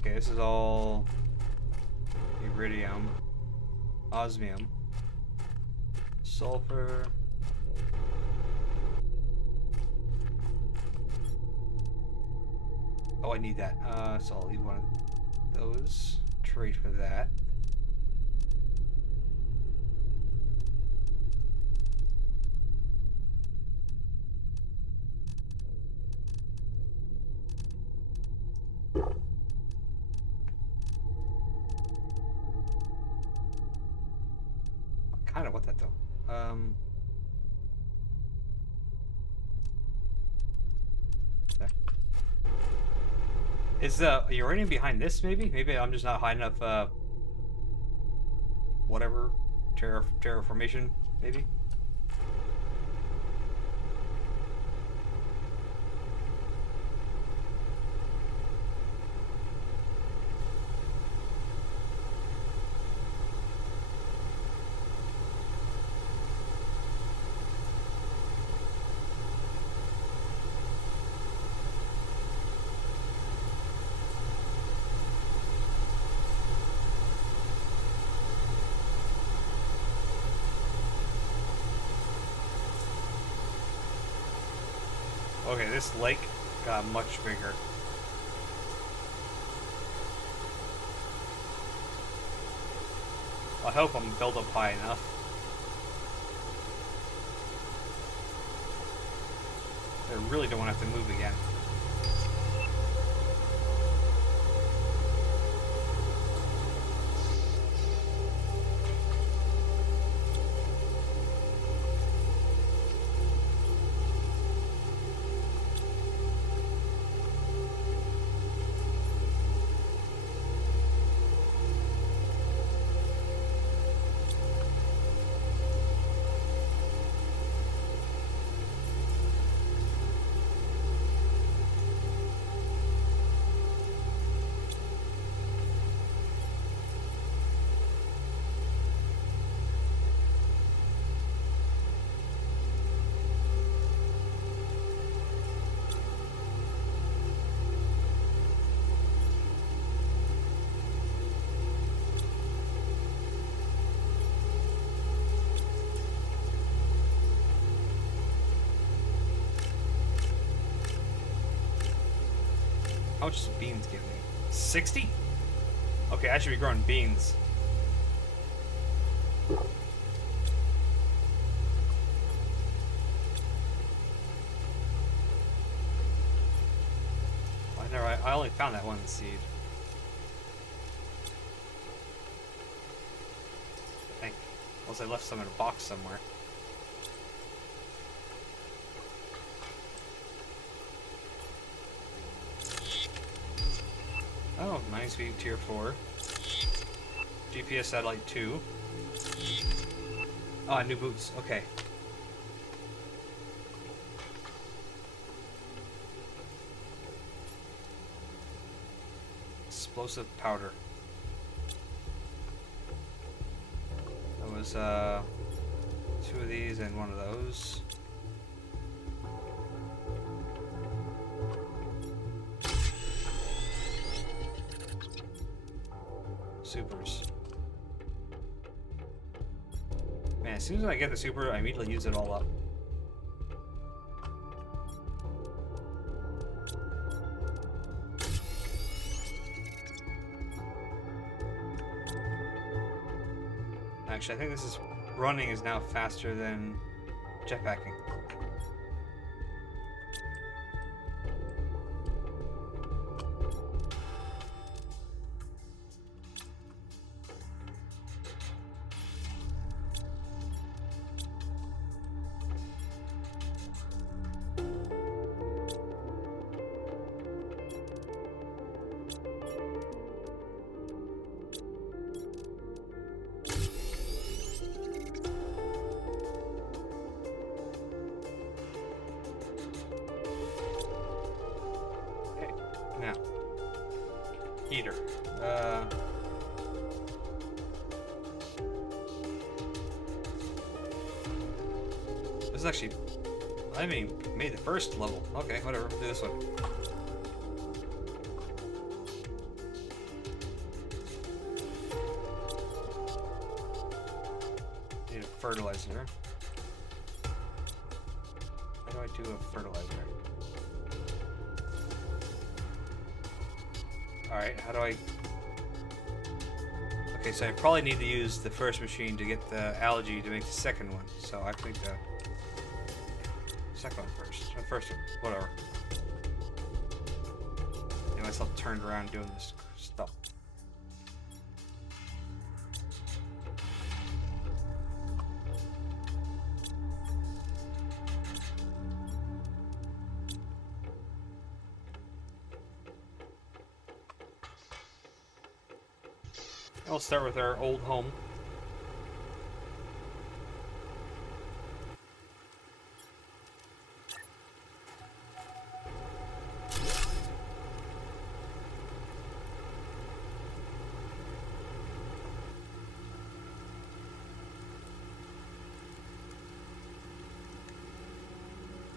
Okay, this is all iridium, osmium, sulfur. Oh, I need that. So I'll leave one of those. Trade for that. Kind of want that though. There. Is the uranium behind this? Maybe I'm just not high enough. Whatever, terraformation. Maybe. Okay, this lake got much bigger. I hope I'm built up high enough. I really don't want to have to move again. How much does beans give me? 60? Okay, I should be growing beans. I only found that one seed. I think. Unless I left some in a box somewhere. Oh, mining speed tier 4. GPS satellite 2. Ah, new boots. Okay. explosive powder. That was 2 of these and 1 of those. Supers. Man, as soon as I get the super, I immediately use it all up. Actually, I think this is running is now faster than jetpacking. Now, heater. This is actually, I mean, made the first level. Okay, whatever. Do this one. Need a fertilizer. How do I do a fertilizer? Alright, how do I... Okay, so I probably need to use the first machine to get the algae to make the second one. So I think the second one first. The first one, whatever. Get myself turned around doing this stuff. We'll start with our old home.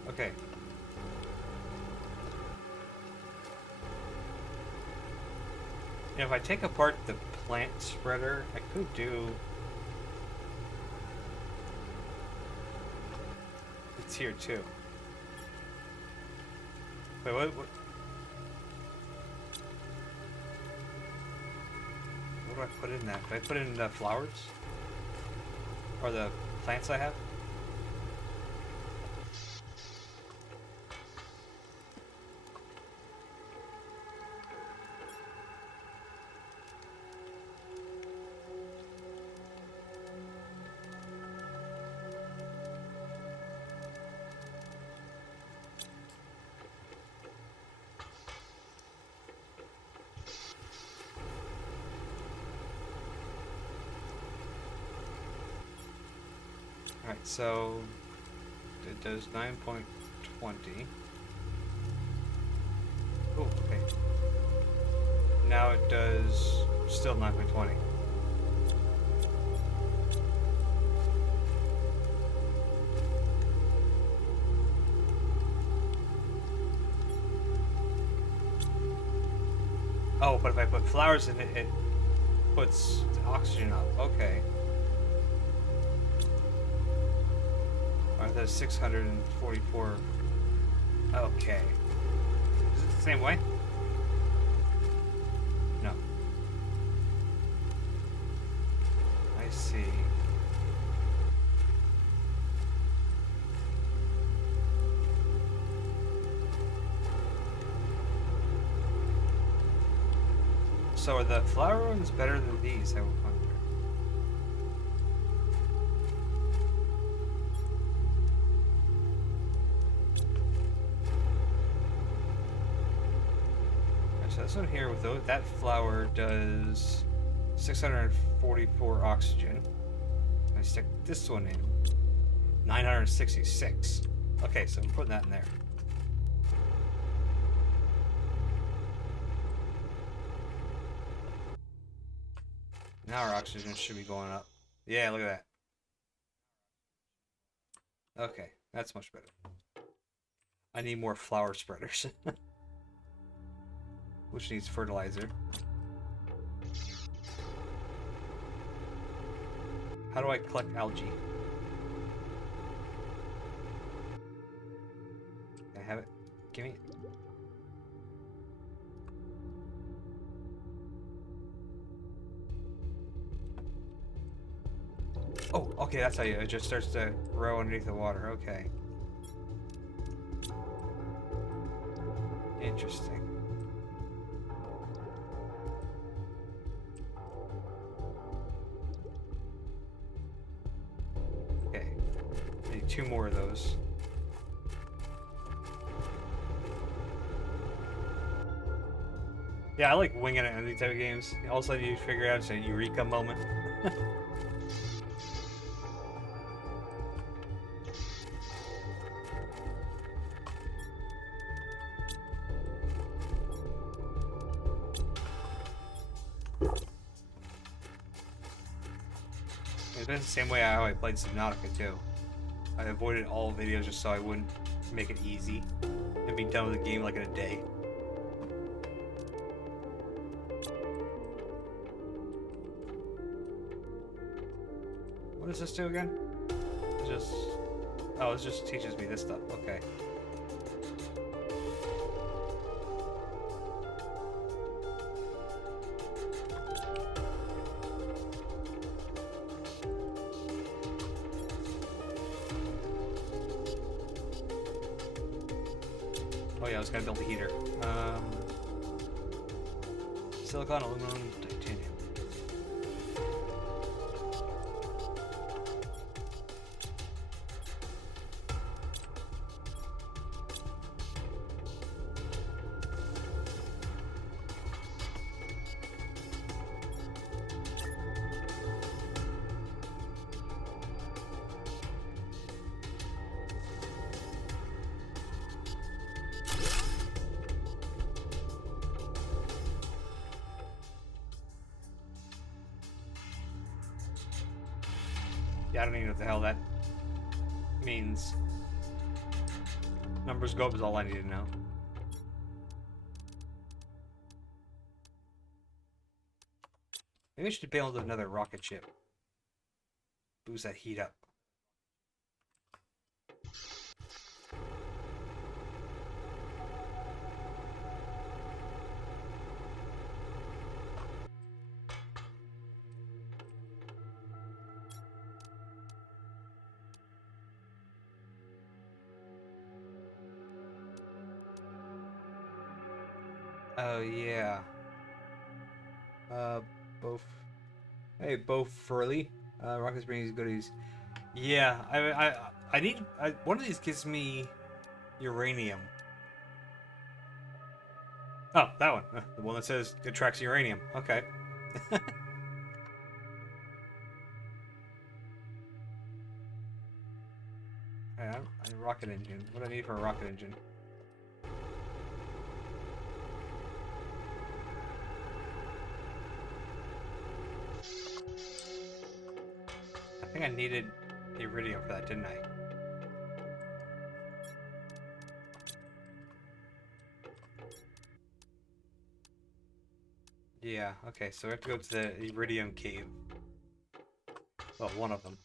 Okay. Now, if I take apart the plant spreader, I could do... It's here too. Wait, what do I put in that? Do I put in the flowers? Or the plants I have? Alright, so it does 9.20. Oh, okay. Now it does still 9.20. Oh, but if I put flowers in it, it puts the oxygen up. Okay. Alright, that's 644. Okay. Is it the same way? No. I see. So are the flower ones better than these, I will wonder. So this one here with that flower does 644 oxygen. I stick this one in 966. Okay, so I'm putting that in there. Now our oxygen should be going up. Yeah, look at that. Okay, that's much better. I need more flower spreaders. Which needs fertilizer. How do I collect algae? Can I have it? Give me it. Oh, okay, that's how it just starts to grow underneath the water. Okay. Interesting. Okay. I need 2 more of those. Yeah, I like winging it in these type of games. All of a sudden you figure out it's a eureka moment. It's been the same way how I played Subnautica too. I avoided all videos just so I wouldn't make it easy and be done with the game like in a day. What does this do again? It just... Oh, it just teaches me this stuff. Okay. Oh yeah, I was gonna build a heater. Silicon, aluminum, titanium. Yeah, I don't even know what the hell that means. Numbers go up is all I need to know. Maybe I should build another rocket ship. Boost that heat up. Oh yeah. Both. Hey, Bo Furley. Rocket's bringing these goodies. Yeah, I need. One of these gives me uranium. Oh, that one. The one that says attracts uranium. Okay. A rocket engine. What do I need for a rocket engine? I think I needed iridium for that, didn't I? Yeah, okay, so we have to go to the iridium cave. Well, one of them.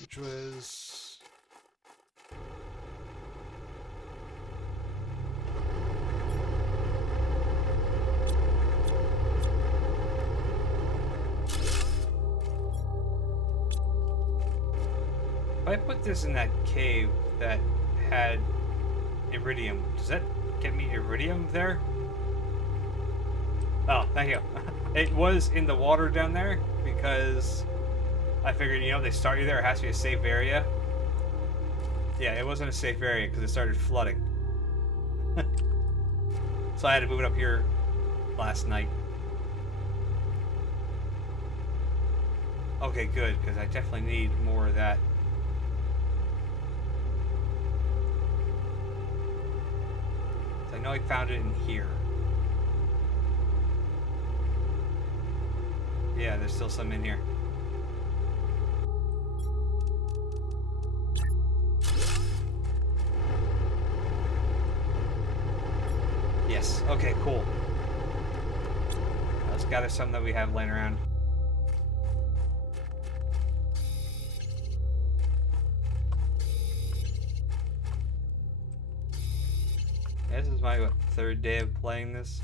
Which was... If I put this in that cave that had iridium, does that get me iridium there? Oh, thank you. It was in the water down there because I figured, you know, they start you there, it has to be a safe area. Yeah, it wasn't a safe area because it started flooding. So I had to move it up here last night. Okay, good, because I definitely need more of that. So I know I found it in here. Yeah, there's still some in here. Yes. Okay, cool. Let's gather some that we have laying around. Yeah, this is my, what, third day of playing this?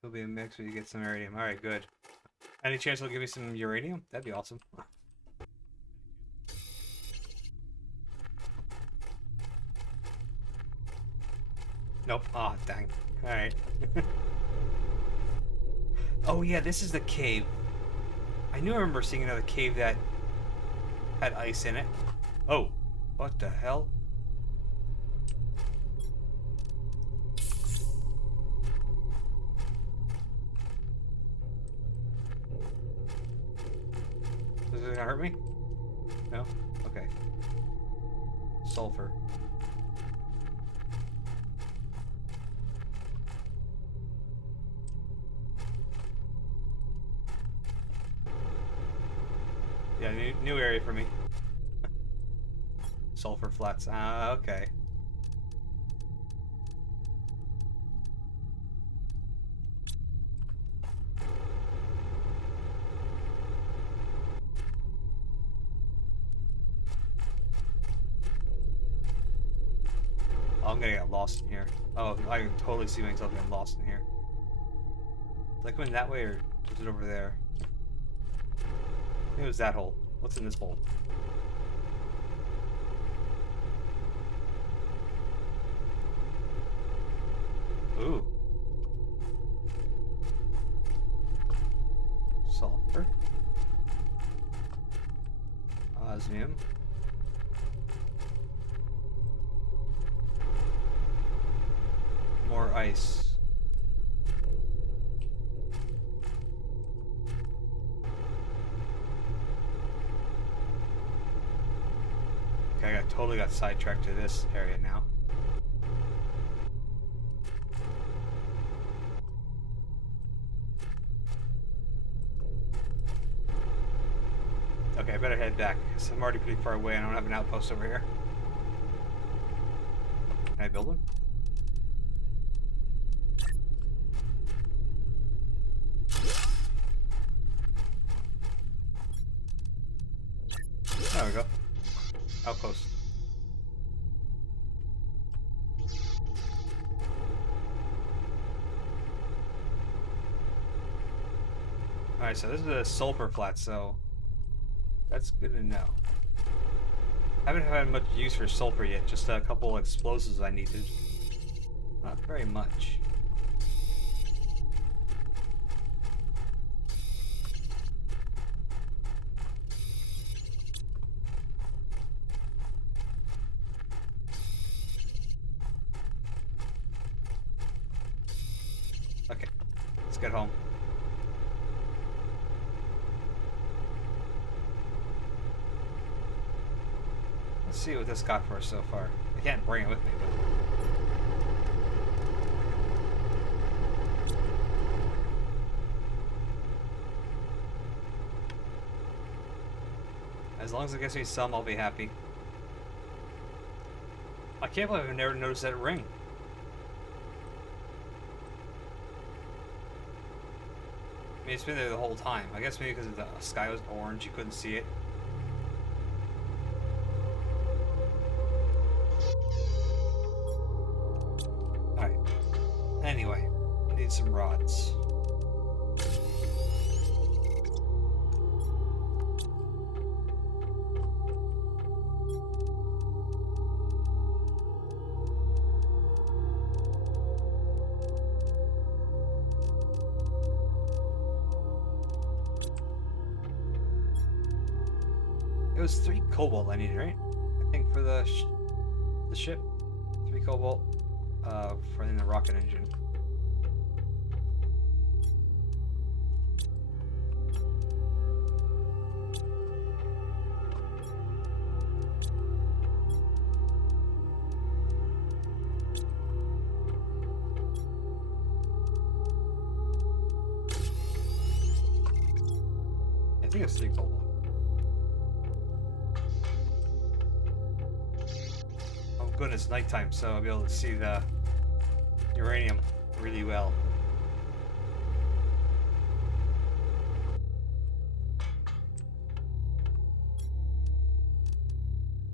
It'll be a mix where you get some iridium. Alright, good. Any chance they'll give me some uranium? That'd be awesome. Nope. Ah, oh, dang. Alright. Oh yeah, this is the cave. I knew I remember seeing another cave that had ice in it. Oh, what the hell? Is it gonna hurt me? No? Okay. Sulfur. Yeah, new area for me. Sulfur flats. Ah, okay. Oh, I'm gonna get lost in here. Oh, I can totally see myself getting lost in here. Did I come in that way, or is it over there? I think it was that hole. What's in this hole? Ooh. Sulfur. Osmium. More ice. Okay, I totally got sidetracked to this area now. Okay, I better head back, because I'm already pretty far away and I don't have an outpost over here. Can I build one? There we go. Outpost. Alright, so this is a sulfur flat, so that's good to know. I haven't had much use for sulfur yet, just a couple explosives I needed. Not very much. Okay, let's get home. Let's see what this got for us so far. I can't bring it with me, but... as long as it gets me some, I'll be happy. I can't believe I've never noticed that ring. I mean, it's been there the whole time. I guess maybe because the sky was orange, you couldn't see it. Alright. Anyway, need some rods. It was 3 cobalt I needed, right? I think for the ship. 3 cobalt for the rocket engine. I think it's 3 cobalt. Oh goodness, it's nighttime, so I'll be able to see the uranium really well.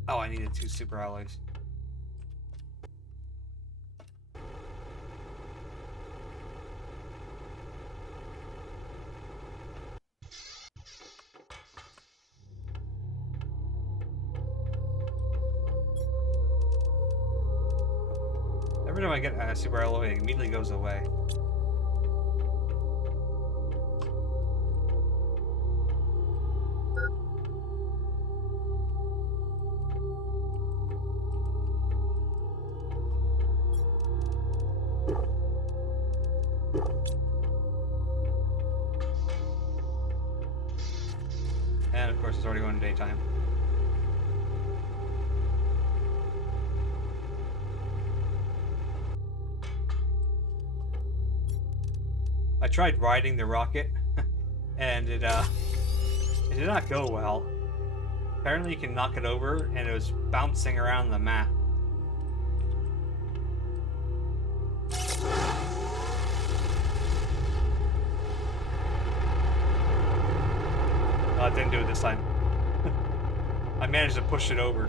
Oh, I needed 2 super alloys. Every time I get a super alloy, it immediately goes away. And of course, it's already going daytime. I tried riding the rocket, and it did not go well. Apparently, you can knock it over, and it was bouncing around the map. I didn't do it this time. I managed to push it over.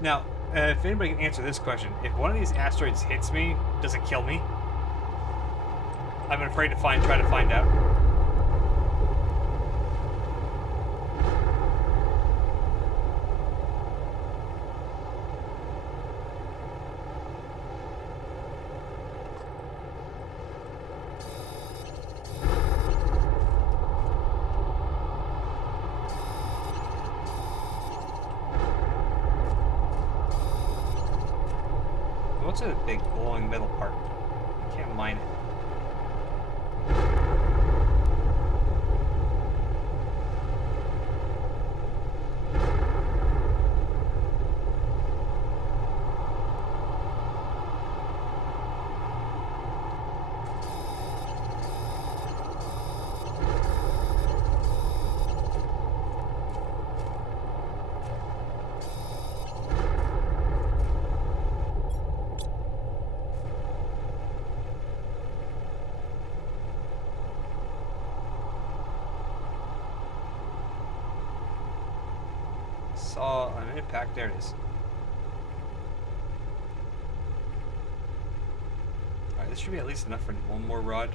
Now, if anybody can answer this question, if one of these asteroids hits me, does it kill me? I'm afraid to try to find out. What's a big glowing metal part? I can't mine it. Saw an impact. There it is. Alright, this should be at least enough for one more rod.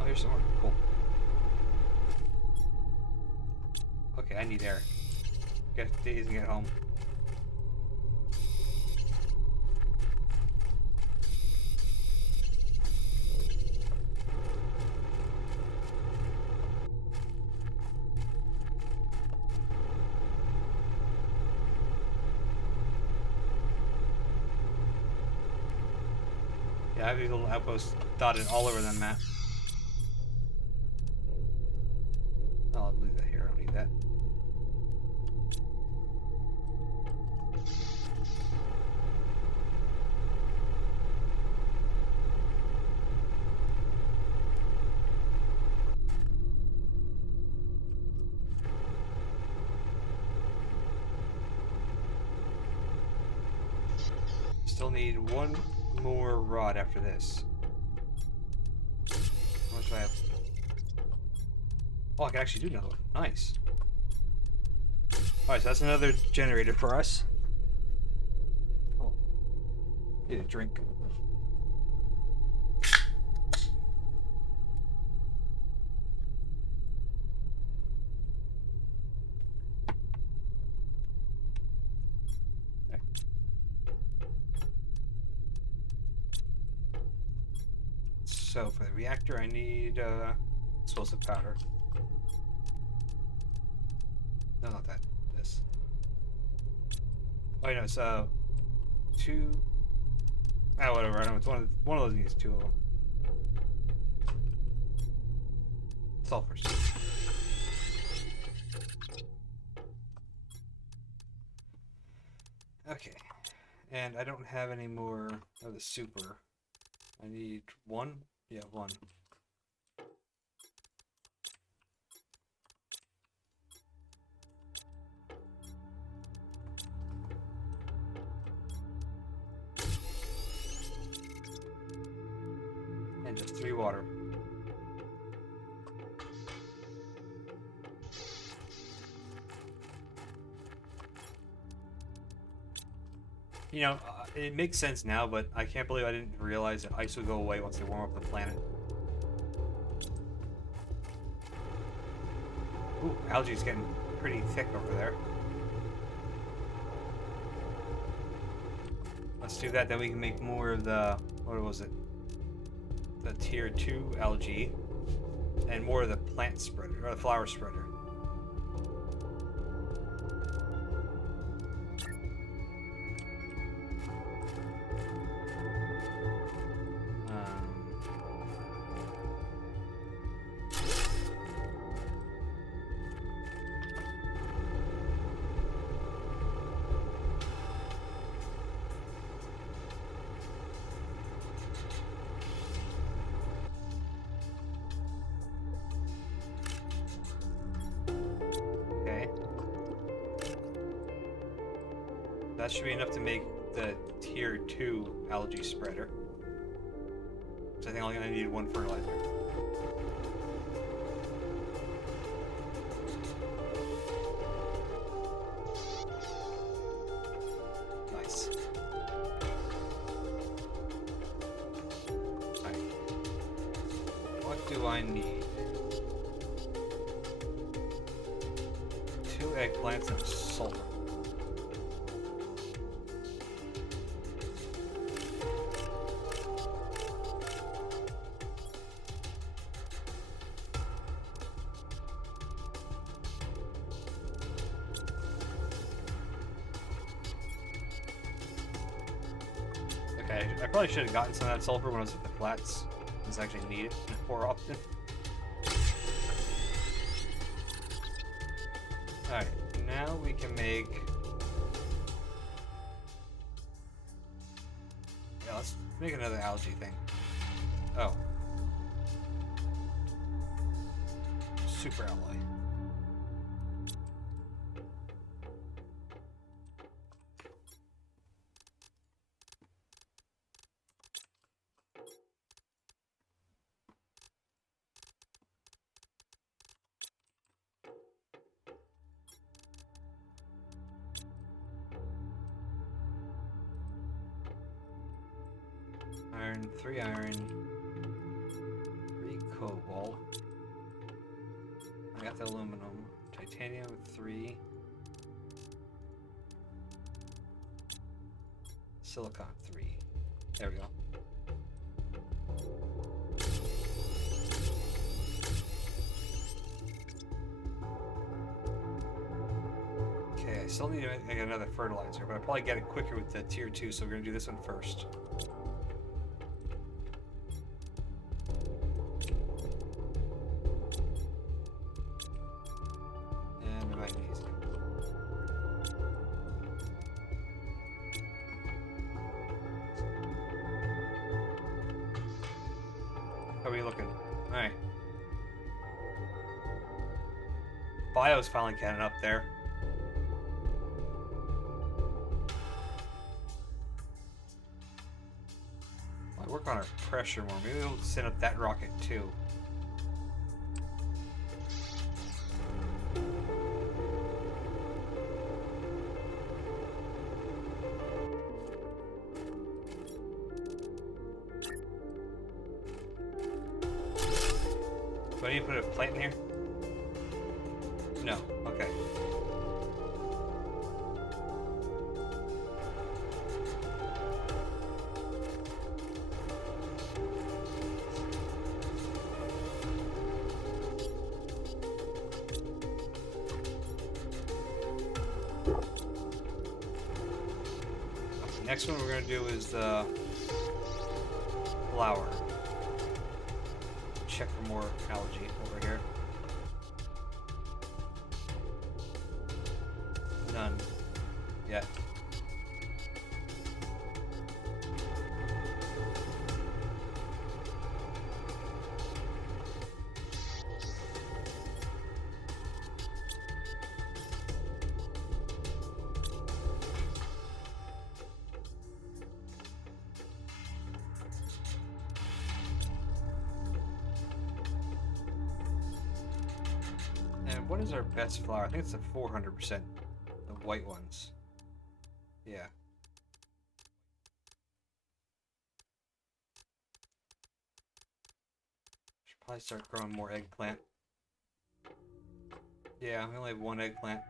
Oh, here's some more. Cool. Okay, I need air. Get Days and get home. Yeah, I have these little outposts dotted all over the map. Oh, I'll leave that here. I don't need that. Still need one more rod after this. How much do I have? Oh, I can actually do another one. Nice. Alright, so that's another generator for us. Oh, need a drink. Okay. So for the reactor, I need explosive powder. No, not that. This. Oh, no, it's 2. Ah, whatever. I know it's one of those needs 2 of them. Sulfurs. Okay. And I don't have any more of the super. I need 1? Yeah, 1. And just 3 water. You know, it makes sense now, but I can't believe I didn't realize that ice would go away once they warm up the planet. Ooh, algae's getting pretty thick over there. Let's do that, then we can make more of the, what was it? The tier 2 algae, and more of the plant spreader, or the flower spreader. That should be enough to make the tier 2 algae spreader. So I think I'm gonna need 1 fertilizer. Nice. Alright. What do I need? 2 eggplants and sulfur. I probably should have gotten some of that sulfur when I was at the flats. It's actually needed more often. Alright, now we can make... Yeah, let's make another algae thing. Oh. Super alloy. Iron, 3 iron, 3 cobalt. I got the aluminum. Titanium, 3. Silicon, 3. There we go. Okay, I still need to make another fertilizer, but I'll probably get it quicker with the tier 2, so we're going to do this one first. How are we looking? Alright. Bio's finally getting up there. I'll work on our pressure more. Maybe we'll send up that rocket too. Do I need to put a plant in here? No. Okay. Next one we're gonna do is the flower. Check for more algae over here. None yet. And what is our best flower? I think it's the 400%. The white ones. Yeah. Should probably start growing more eggplant. Yeah, we only have one eggplant.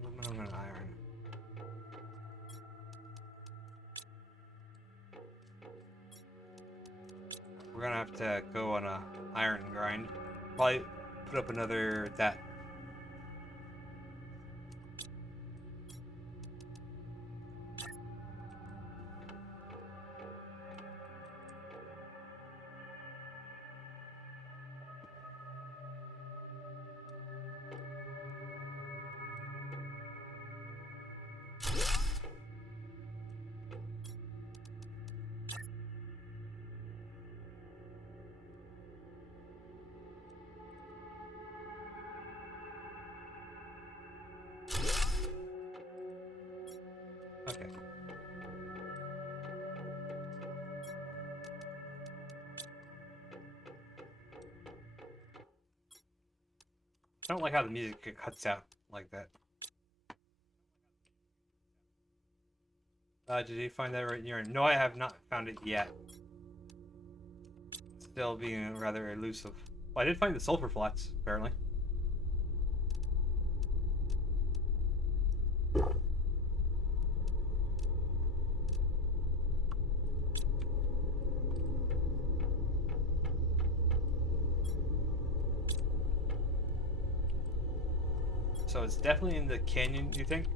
Aluminum and iron. We're gonna have to go on a iron grind. Probably put up another that. Okay. I don't like how the music cuts out like that. Did you find that right in your... No, I have not found it yet. Still being rather elusive. Well, I did find the sulfur flats, apparently. So it's definitely in the canyon, you think?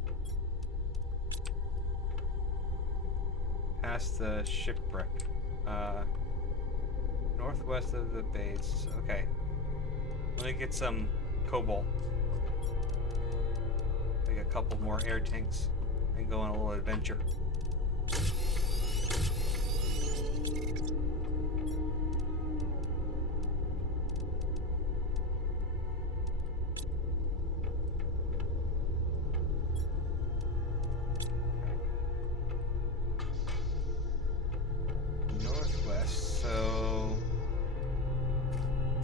Past the shipwreck. Northwest of the base. Okay. Let me get some cobalt. Make a couple more air tanks and go on a little adventure. Northwest, so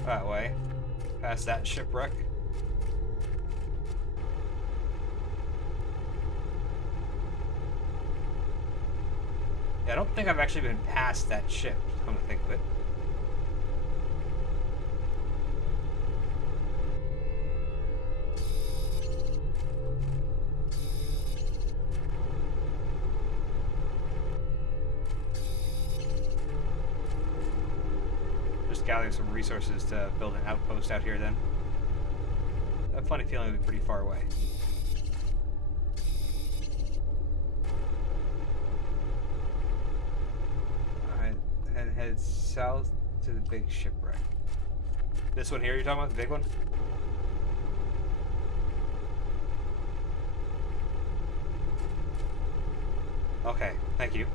that way, past that shipwreck. Yeah, I don't think I've actually been past that ship, come to think of it. Just gathering some resources to build an outpost out here then. I have a funny feeling it'll be pretty far away. Alright, and head south to the big shipwreck. This one here you're talking about, the big one? Okay, thank you.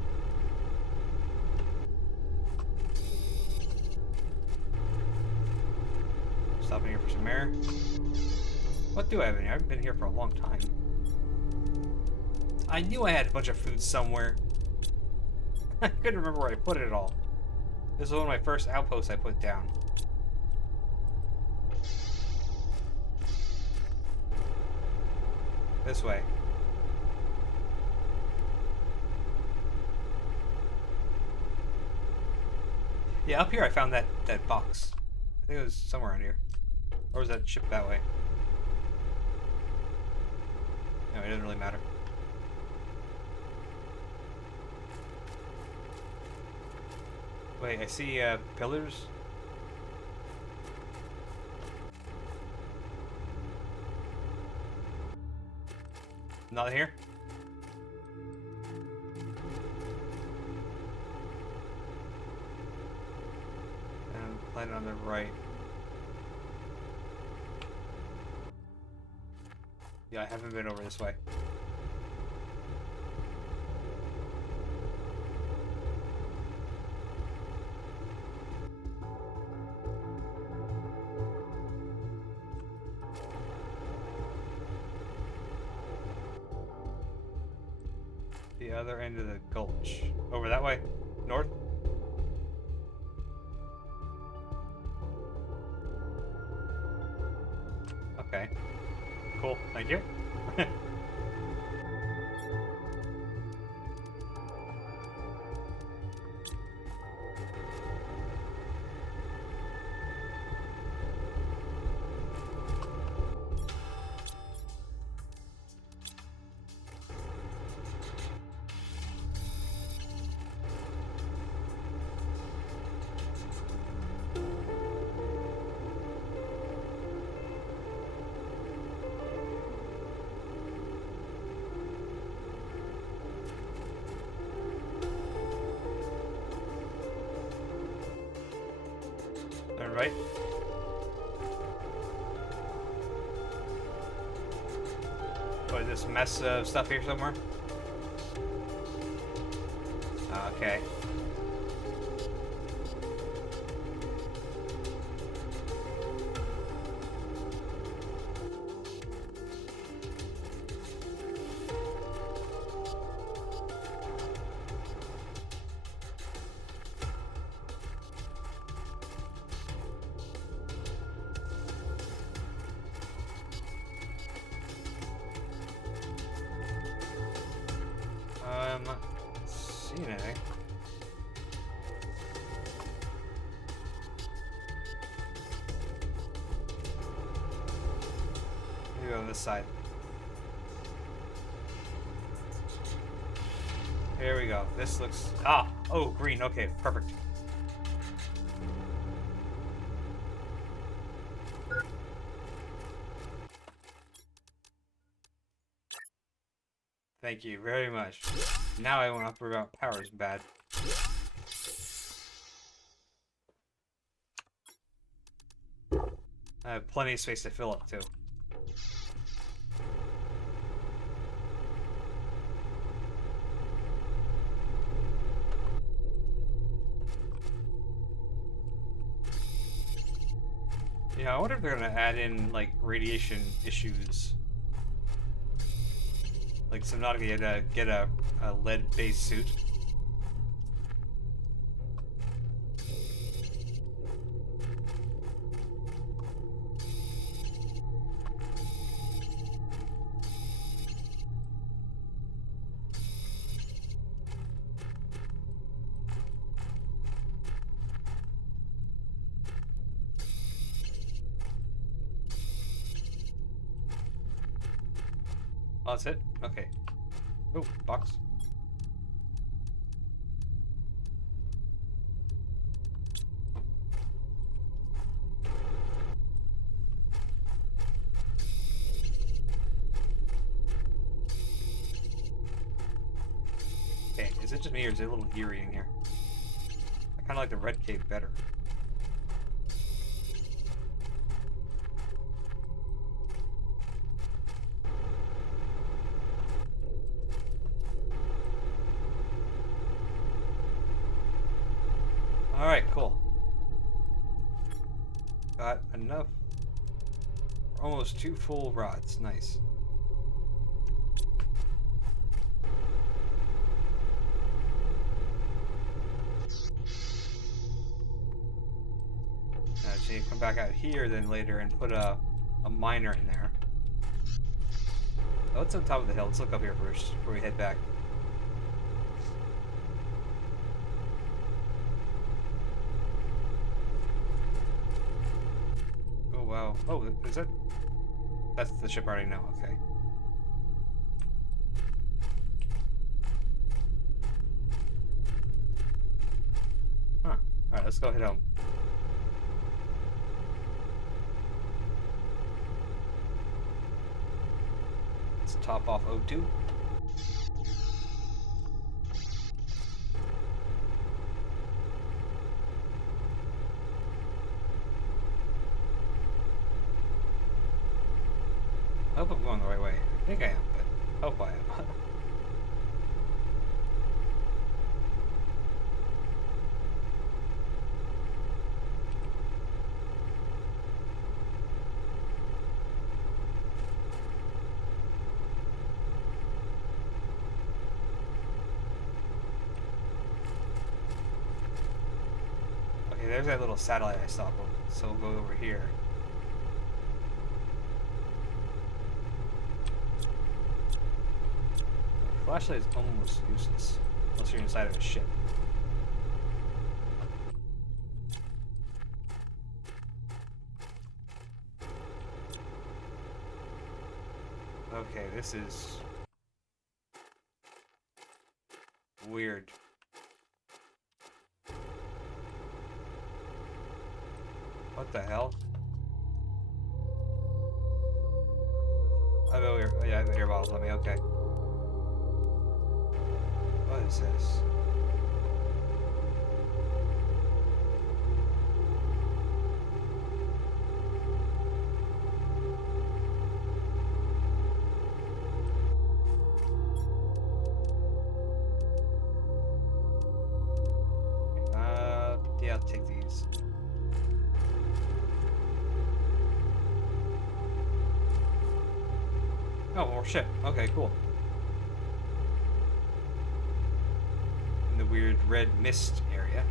Stopping here for some air. What do I have in here? I haven't been here for a long time. I knew I had a bunch of food somewhere. I couldn't remember where I put it all. This is one of my first outposts I put down. This way. Yeah, up here I found that box. I think it was somewhere around here. Or was that ship that way? No, it doesn't really matter. Wait, I see pillars. Not here? And planet on the right. Yeah, I haven't been over this way. The other end of the gulch. Over that way? North? Okay. Cool. Thank you. All right. What is this mess of stuff here somewhere? Okay. I'm not seeing anything. Maybe on this side. Here we go. This looks... Ah! Oh, green. Okay, perfect. Thank you very much. Now I won't have to worry about power's bad. I have plenty of space to fill up, too. Yeah, I wonder if they're gonna add in, like, radiation issues. Like Subnautica get a lead-based suit. Oh, that's it? Okay. Oh, box. Okay, is it just me or is it a little eerie in here? I kind of like the red cave better. Alright, cool. Got enough. Almost 2 full rods. Nice. Now, I just need to come back out here then later and put a miner in there. Oh, it's on top of the hill. Let's look up here first before we head back. Oh, wow. Oh, is that... That's the ship already now. Okay. Huh. Alright, let's go head home. Let's top off O2. I hope I'm going the right way. I think I am, but hope I am. Okay, there's that little satellite I saw, so we'll go over here. Flashlight is almost useless unless you're inside of a ship. Okay, this is weird. What the hell? I have air bottles on me, okay. What is this? Yeah, I'll take these. Oh, more ship. Okay, cool. In the weird red mist area.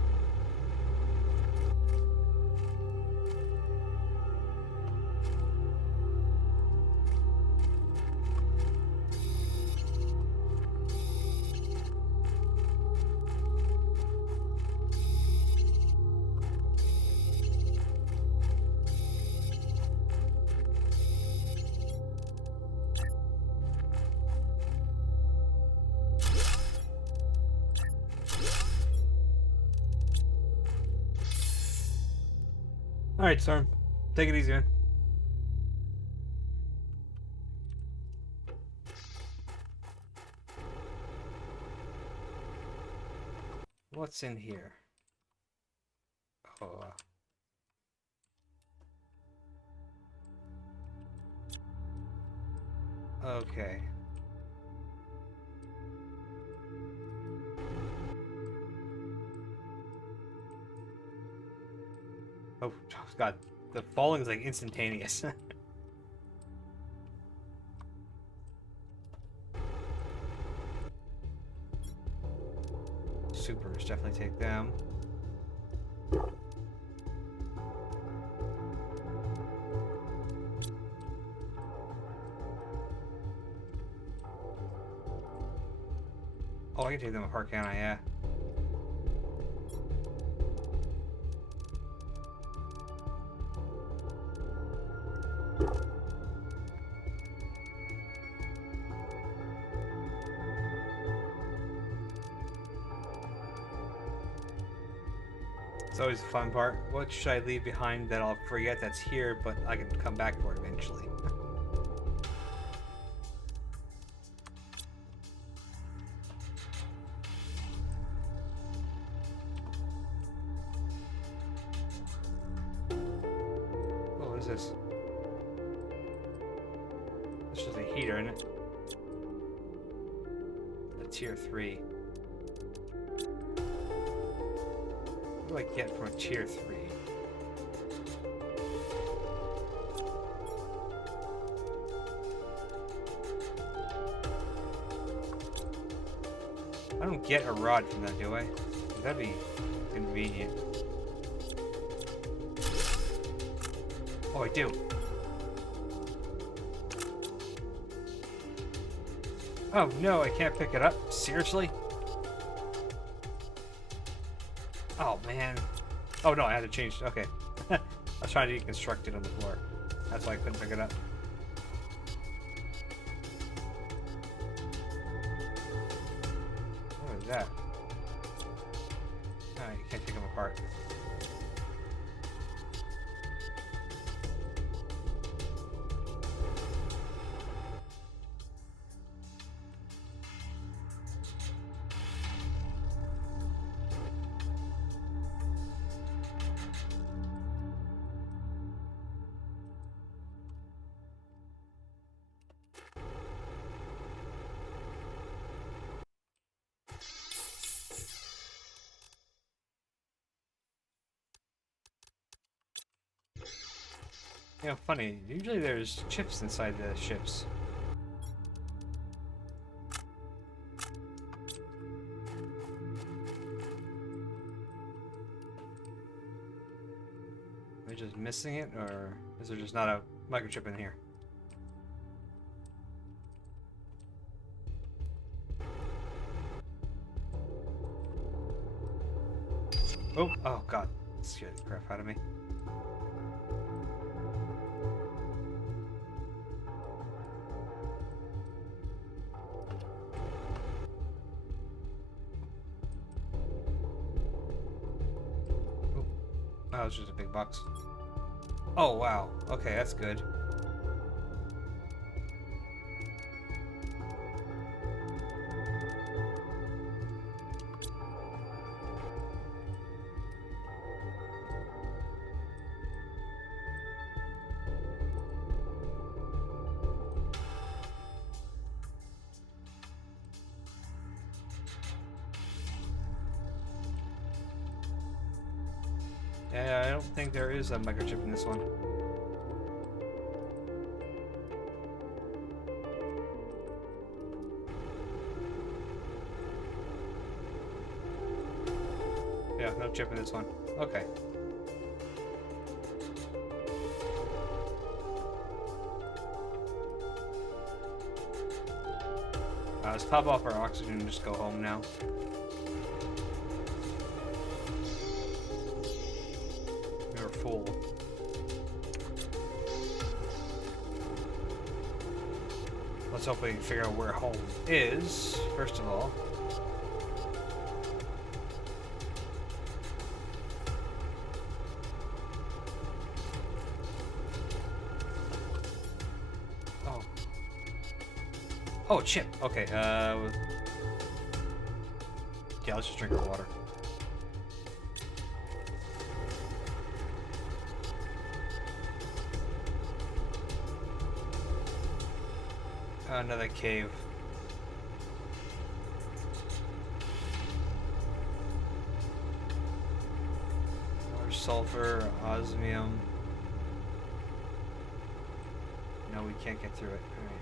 Alright, Storm. Take it easy, man. What's in here? Oh. Okay. Oh, God. The falling is like instantaneous. Supers, definitely take them. Oh, I can take them apart, can't I? Yeah. It's always the fun part. What should I leave behind that I'll forget that's here, but I can come back for it eventually? Oh, what is this? It's just a heater, isn't it? A tier 3. What do I get from a tier 3? I don't get a rod from that, do I? That'd be convenient. Oh, I do. Oh no, I can't pick it up? Seriously? Oh man. Oh no, I had to change. Okay. I was trying to deconstruct it on the floor. That's why I couldn't pick it up. What is that? Oh, you can't take them apart. You know, funny. Usually there's chips inside the ships. Am I just missing it, or is there just not a microchip in here? Oh god. That scared the crap out of me. Oh, it's just a big box. Oh, wow. Okay, that's good. Yeah, I don't think there is a microchip in this one. Yeah, no chip in this one. Okay. Let's top off our oxygen and just go home now. We're full. Let's hope we can figure out where home is, first of all. Oh, chip. Okay, yeah, let's just drink our water. Another cave. More sulfur, osmium. No, we can't get through it. All right.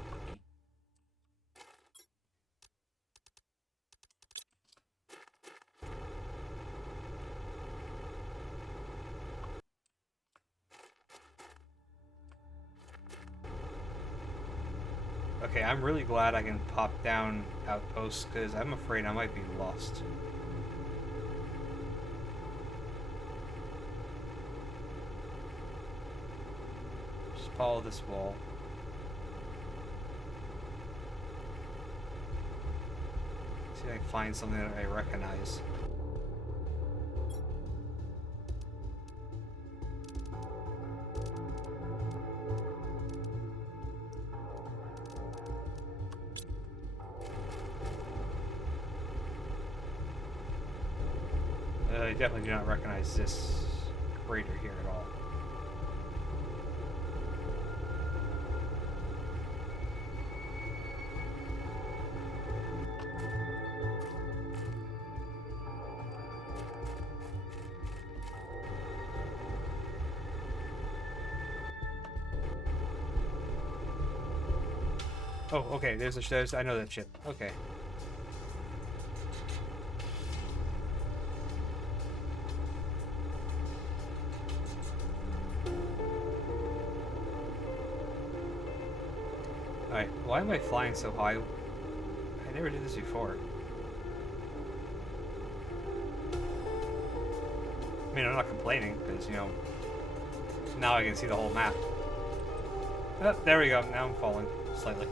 Okay, I'm really glad I can pop down outposts, because I'm afraid I might be lost. Just follow this wall. See if I can find something that I recognize. I definitely do not recognize this crater here at all. Oh, okay, there's I know that chip. Okay. Alright, why am I flying so high? I never did this before. I mean, I'm not complaining, because, you know, now I can see the whole map. Oh, there we go, now I'm falling, slightly.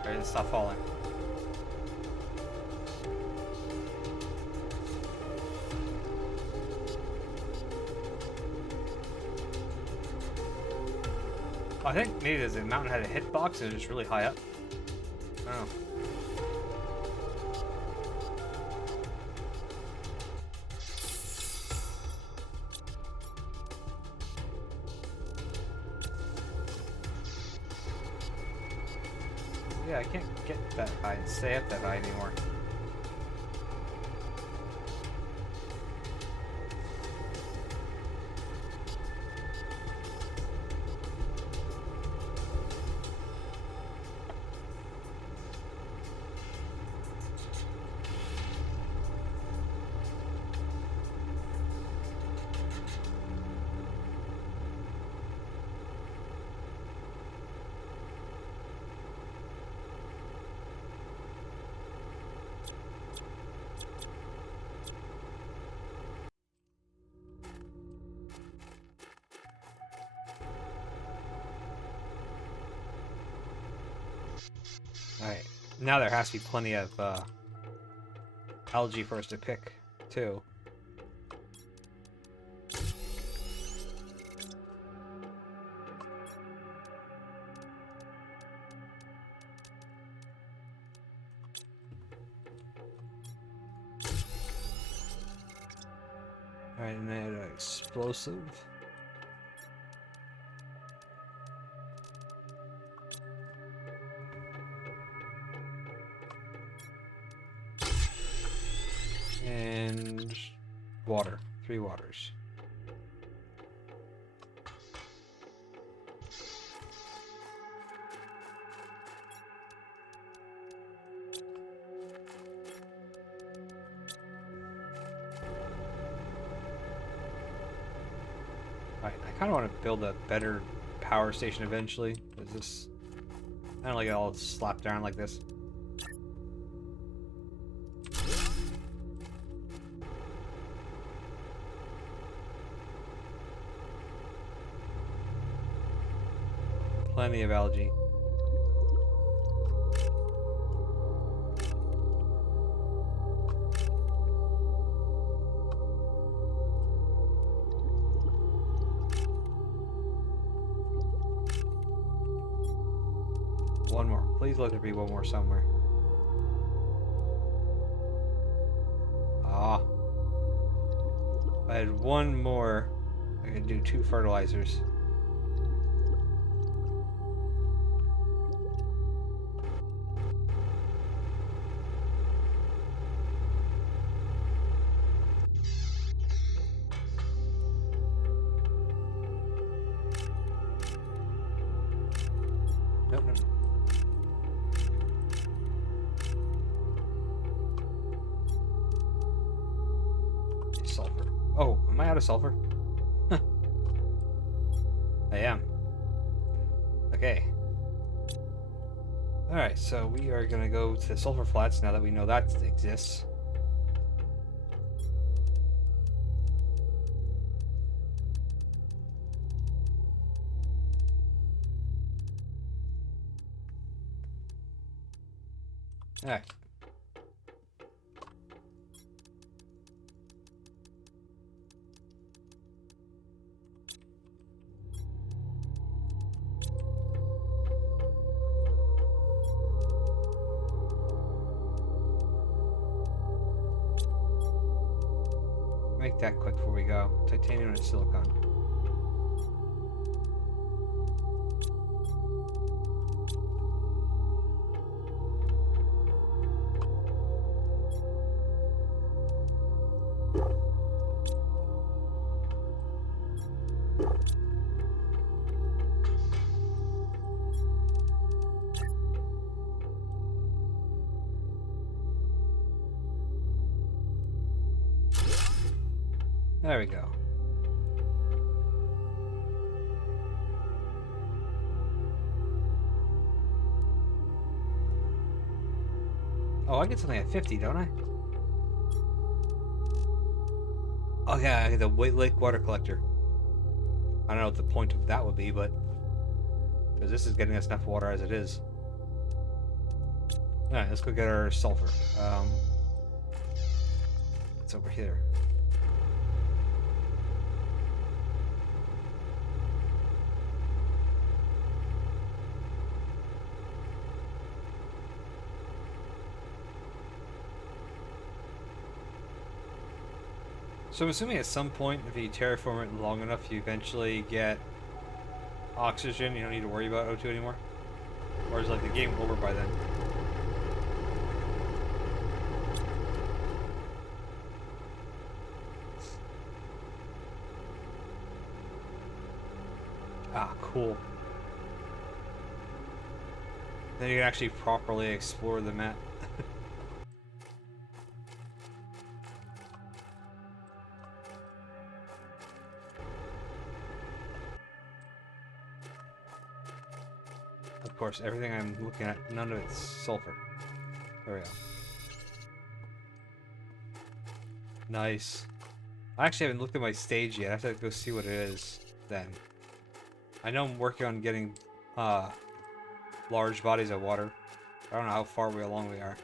Alright, let's stop falling. I think maybe the mountain had a hitbox and it was just really high up. I don't know. Yeah, I can't get that high and stay up that high anymore. Alright. Now there has to be plenty of algae for us to pick, too. Alright, and then explosive. And water. 3 waters. Alright, I kind of want to build a better power station eventually. Is this... I don't like it all slapped down like this. Plenty of algae. One more. Please let there be one more somewhere. Ah. If I had one more, I could do 2 fertilizers. Nope, nope. Sulfur. Oh, am I out of sulfur? I am. Okay. Alright, so we are gonna go to Sulfur Flats now that we know that exists. Alright. Make that quick before we go. Titanium and silicon. There we go. Oh, I get something at 50, don't I? Oh yeah, I get the White Lake water collector. I don't know what the point of that would be, but... because this is getting us enough water as it is. Alright, let's go get our sulfur. It's over here. So I'm assuming at some point, if you terraform it long enough, you eventually get oxygen. You don't need to worry about O2 anymore. Or is like the game over by then? Ah, cool. Then you can actually properly explore the map. Of course, everything I'm looking at, none of it's sulfur. There we go. Nice. I actually haven't looked at my stage yet. I have to go see what it is then. I know I'm working on getting large bodies of water. I don't know how far along we are.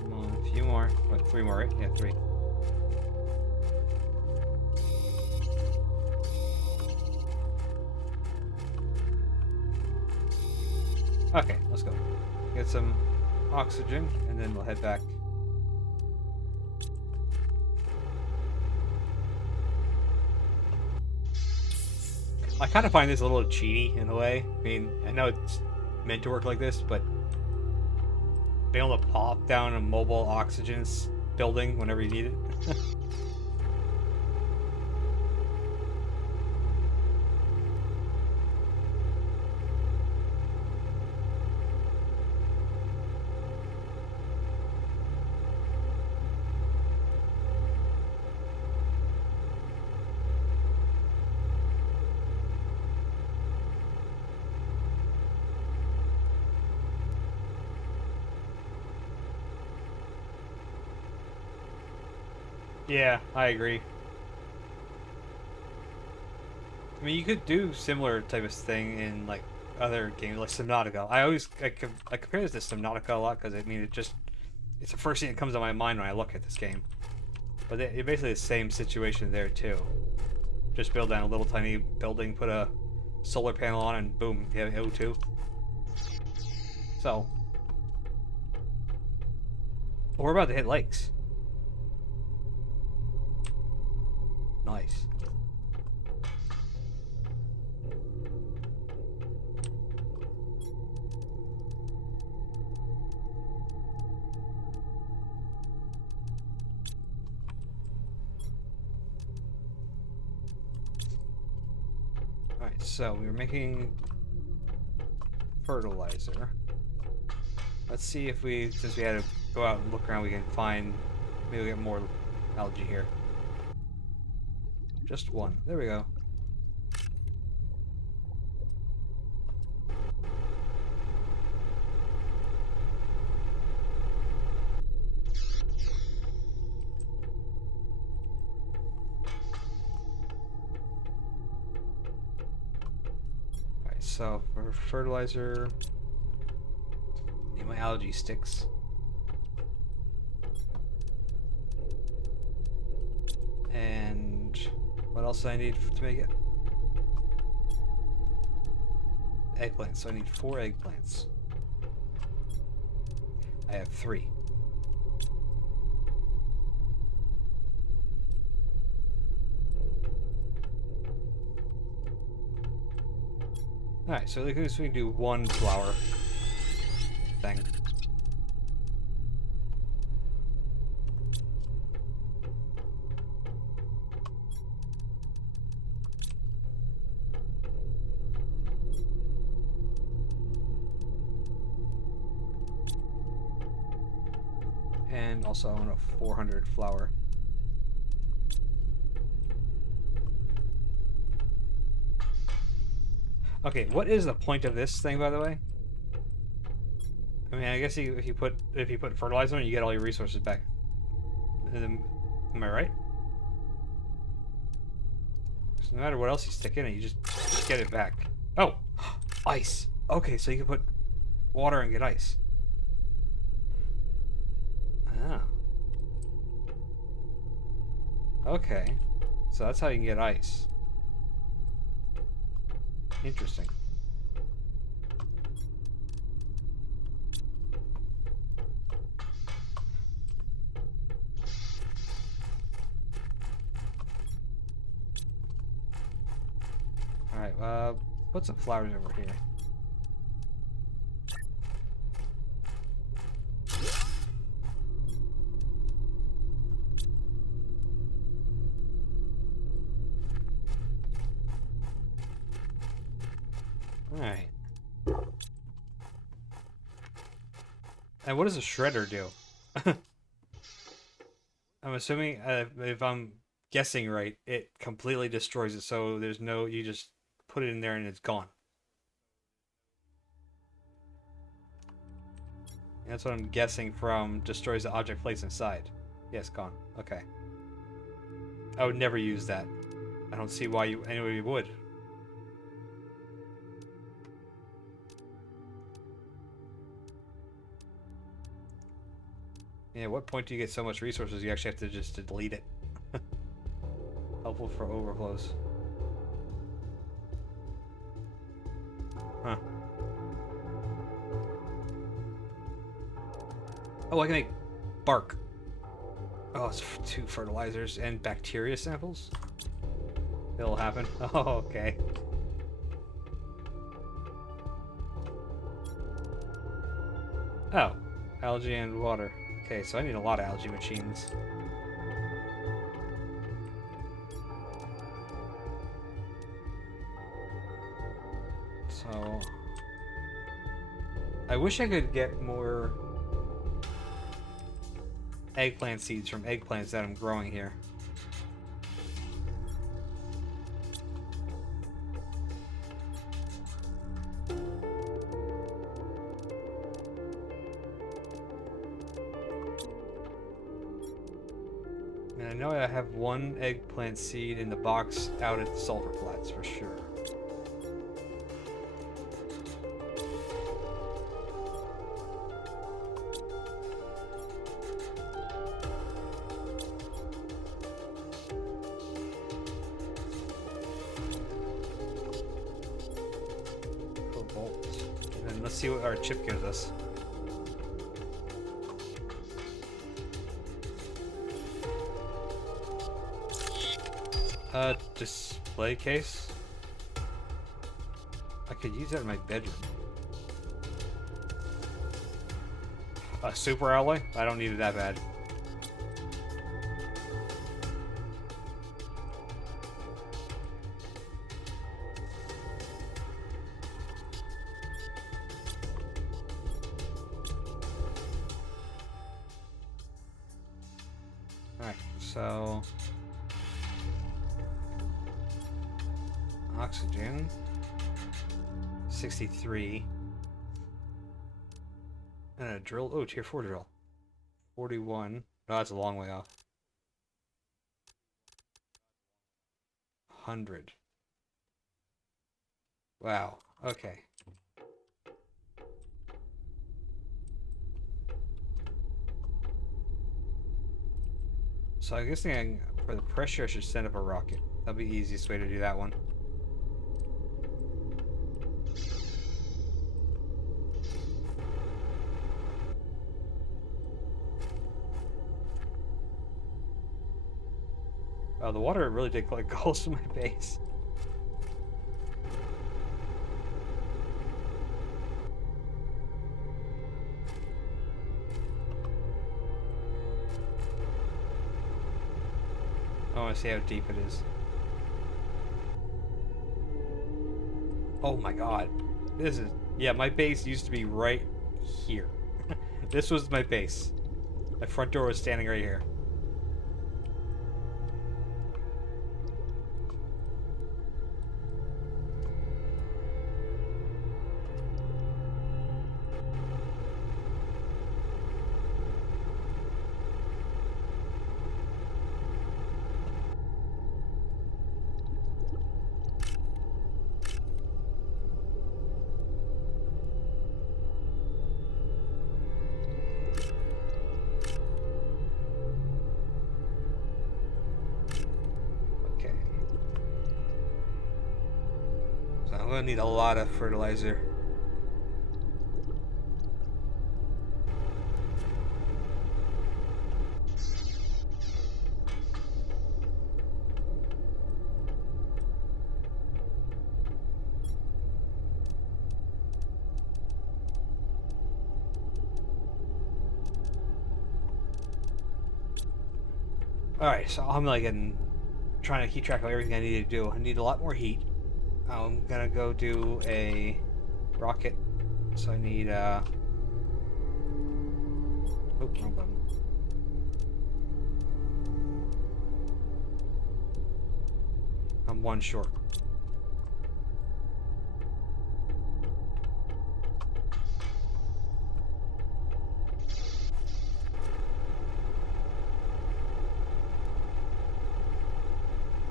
Come on, a few more. What, 3 more, right? Yeah, 3. Okay, let's go. Get some oxygen, and then we'll head back. I kind of find this a little cheaty in a way. I mean, I know it's meant to work like this, but being able to pop down a mobile oxygen building whenever you need it. Yeah, I agree. I mean, you could do similar type of thing in like other games, like Subnautica. I compare this to Subnautica a lot because I mean it's the first thing that comes to my mind when I look at this game. But it's basically the same situation there too. Just build down a little tiny building, put a solar panel on, and boom, you have O2. So we're about to hit lakes. Nice. Alright, so we were making fertilizer. Let's see if we, since we had to go out and look around, we can find, maybe we'll get more algae here. Just one. There we go. Alright, so for fertilizer, need my algae sticks. And what else do I need to make it? Eggplants. So I need 4 eggplants. I have 3. Alright, so at least we can do 1 flower thing. And also I want a 400 flower. Okay, what is the point of this thing, by the way? I mean, I guess if you put fertilizer on, you get all your resources back. Am I right? So no matter what else you stick in it, you just get it back. Oh, ice. Okay, so you can put water and get ice. Ah. Okay, so that's how you can get ice. Interesting. Alright, put some flowers over here. And what does a shredder do? I'm assuming, if I'm guessing right, it completely destroys it. So there's no, you just put it in there and it's gone. That's what I'm guessing from destroys the object placed inside. Yes, gone. Okay. I would never use that. I don't see why anybody would. Yeah, at what point do you get so much resources you actually have to just delete it? Helpful for overflows. Huh. Oh, I can make bark. Oh, it's 2 fertilizers and bacteria samples? It'll happen. Oh, okay. Oh, algae and water. Okay, so I need a lot of algae machines. So I wish I could get more eggplant seeds from eggplants that I'm growing here. And I know I have 1 eggplant seed in the box out at the sulfur flats for sure. Cobalt. And then let's see what our chip gives us. Display case? I could use that in my bedroom. A super alloy? I don't need it that bad. Alright, so oxygen 63 and a drill. Oh, tier 4 drill 41. No, that's a long way off. 100. Wow. Okay. So I guess for the pressure I should send up a rocket. That'll be the easiest way to do that one. Oh, the water really did collect goals to my base. I want to see how deep it is. Oh my god. This is... Yeah, my base used to be right here. This was my base. My front door was standing right here. I'm gonna need a lot of fertilizer. Alright, so I'm like trying to keep track of everything I need to do. I need a lot more heat. I'm gonna go do a rocket. So I need Oh, wrong button. I'm one short.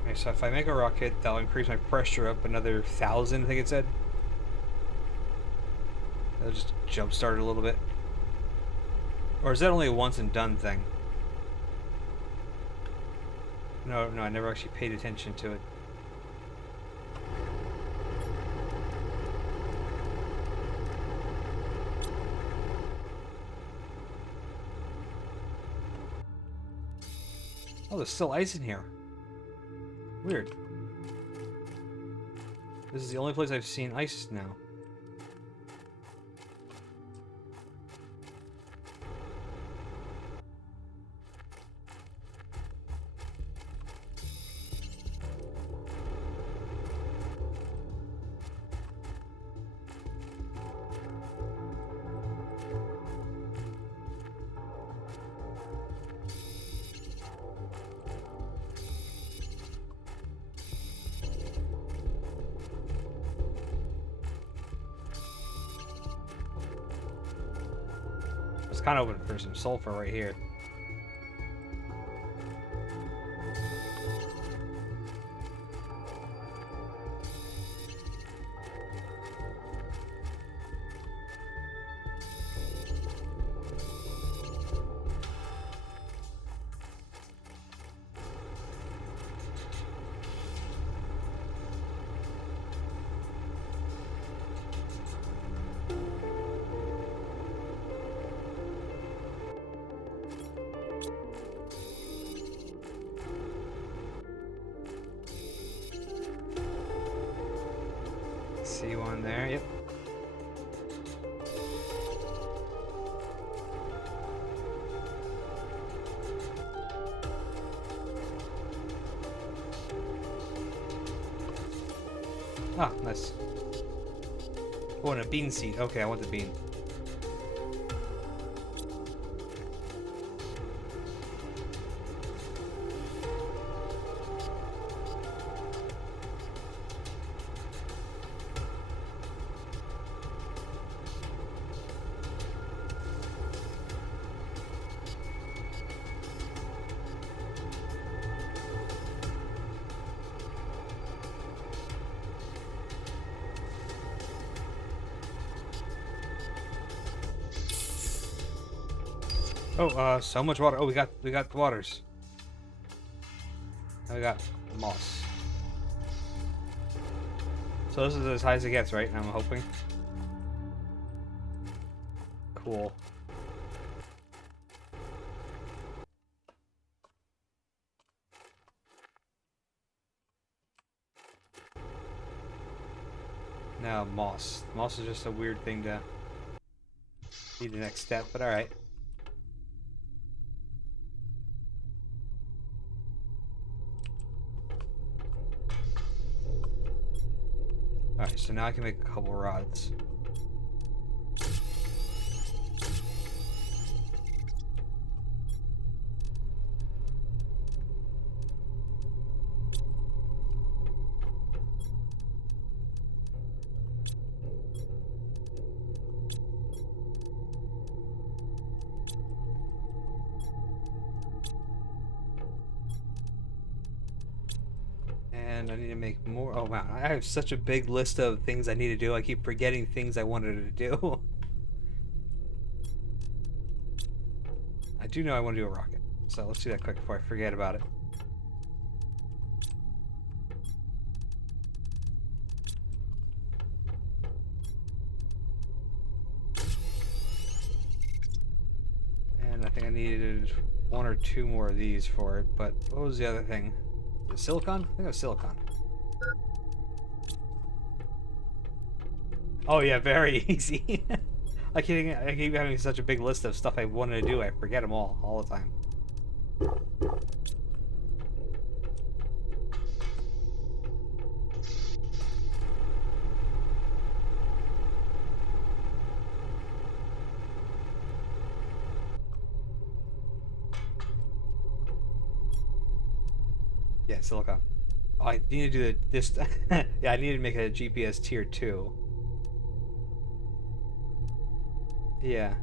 Okay, so if I make a rocket, that'll increase my pressure up another 1,000, I think it said. That'll just jumpstart it a little bit. Or is that only a once and done thing? No, I never actually paid attention to it. Oh, there's still ice in here. Weird. This is the only place I've seen ice now. I was kind of hoping for some sulfur right here. See one there, yep. Ah, nice. Oh, and a bean seed. Okay, I want the bean. Oh, so much water. Oh, we got the waters. Now we got moss. So this is as high as it gets, right? I'm hoping. Cool. Now moss. Moss is just a weird thing to be the next step, but alright. Alright, so now I can make a couple rods. And I need to make more. Oh wow, I have such a big list of things I need to do. I keep forgetting things I wanted to do. I do know I want to do a rocket, so let's do that quick before I forget about it. And I think I needed one or two more of these for it, but what was the other thing? The silicon? I think it was silicon. Oh yeah, very easy. I keep having such a big list of stuff I wanted to do, I forget them all the time. Yeah, silicon. Oh, I need to do this. Yeah, I need to make a GPS tier 2. Yeah.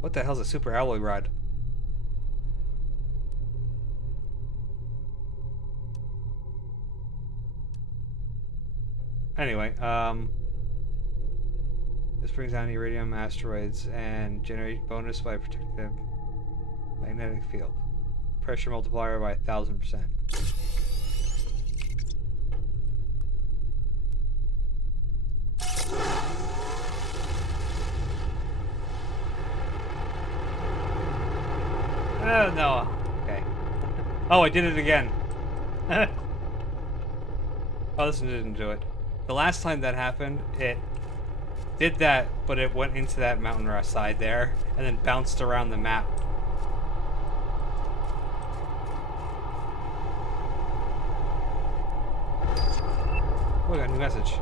What the hell's a super alloy rod? Anyway, this brings down iridium asteroids and generate bonus by protecting the magnetic field. Pressure multiplier by 1,000%. Oh, no. Okay. Oh, I did it again. Oh, this one didn't do it. The last time that happened, it did that, but it went into that mountain side there, and then bounced around the map. Oh, I got a new message.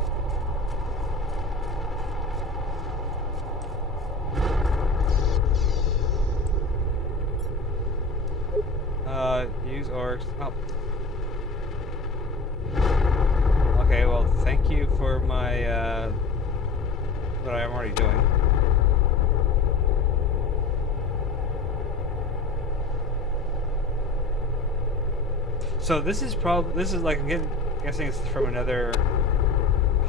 Use orcs. Oh. Okay, well, thank you for my, what I'm already doing. So this is like, I'm guessing it's from another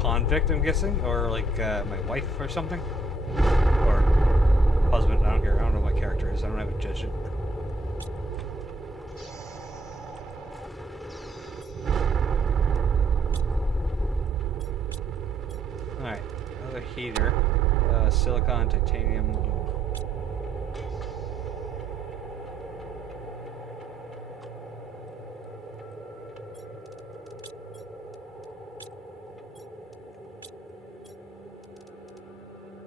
convict, I'm guessing, or like, my wife or something? Or husband, I don't care, I don't know what my character is, I don't have a judge it. Alright, another heater. Silicon, titanium, aluminum.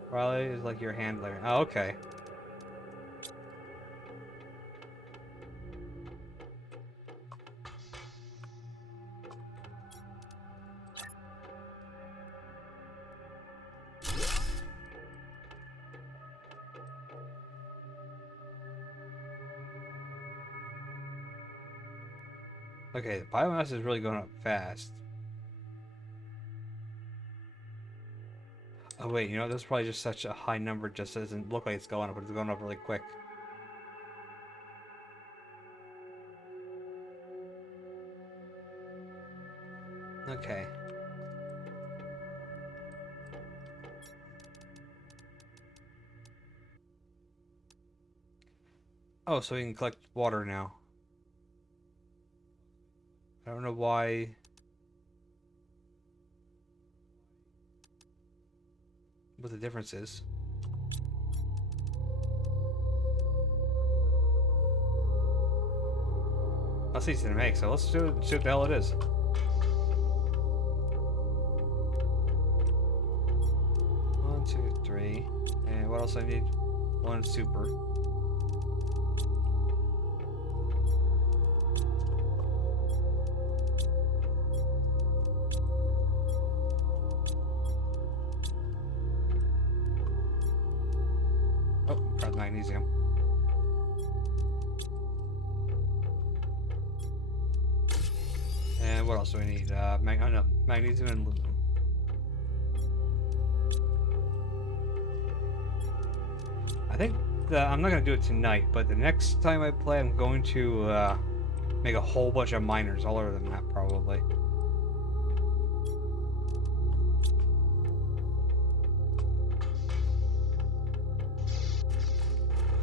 Riley is like your handler. Oh, okay. Okay, the biomass is really going up fast. Oh wait, you know, this is probably just such a high number, just doesn't look like it's going up, but it's going up really quick. Okay. Oh, so we can collect water now. I don't know why. What the difference is. That's easy to make, so let's see what the hell it is. One, two, three. And what else I need? One super. Oh, got magnesium. And what else do we need? No, magnesium and aluminum. I think I'm not gonna do it tonight, but the next time I play, I'm going to make a whole bunch of miners all over the map, probably.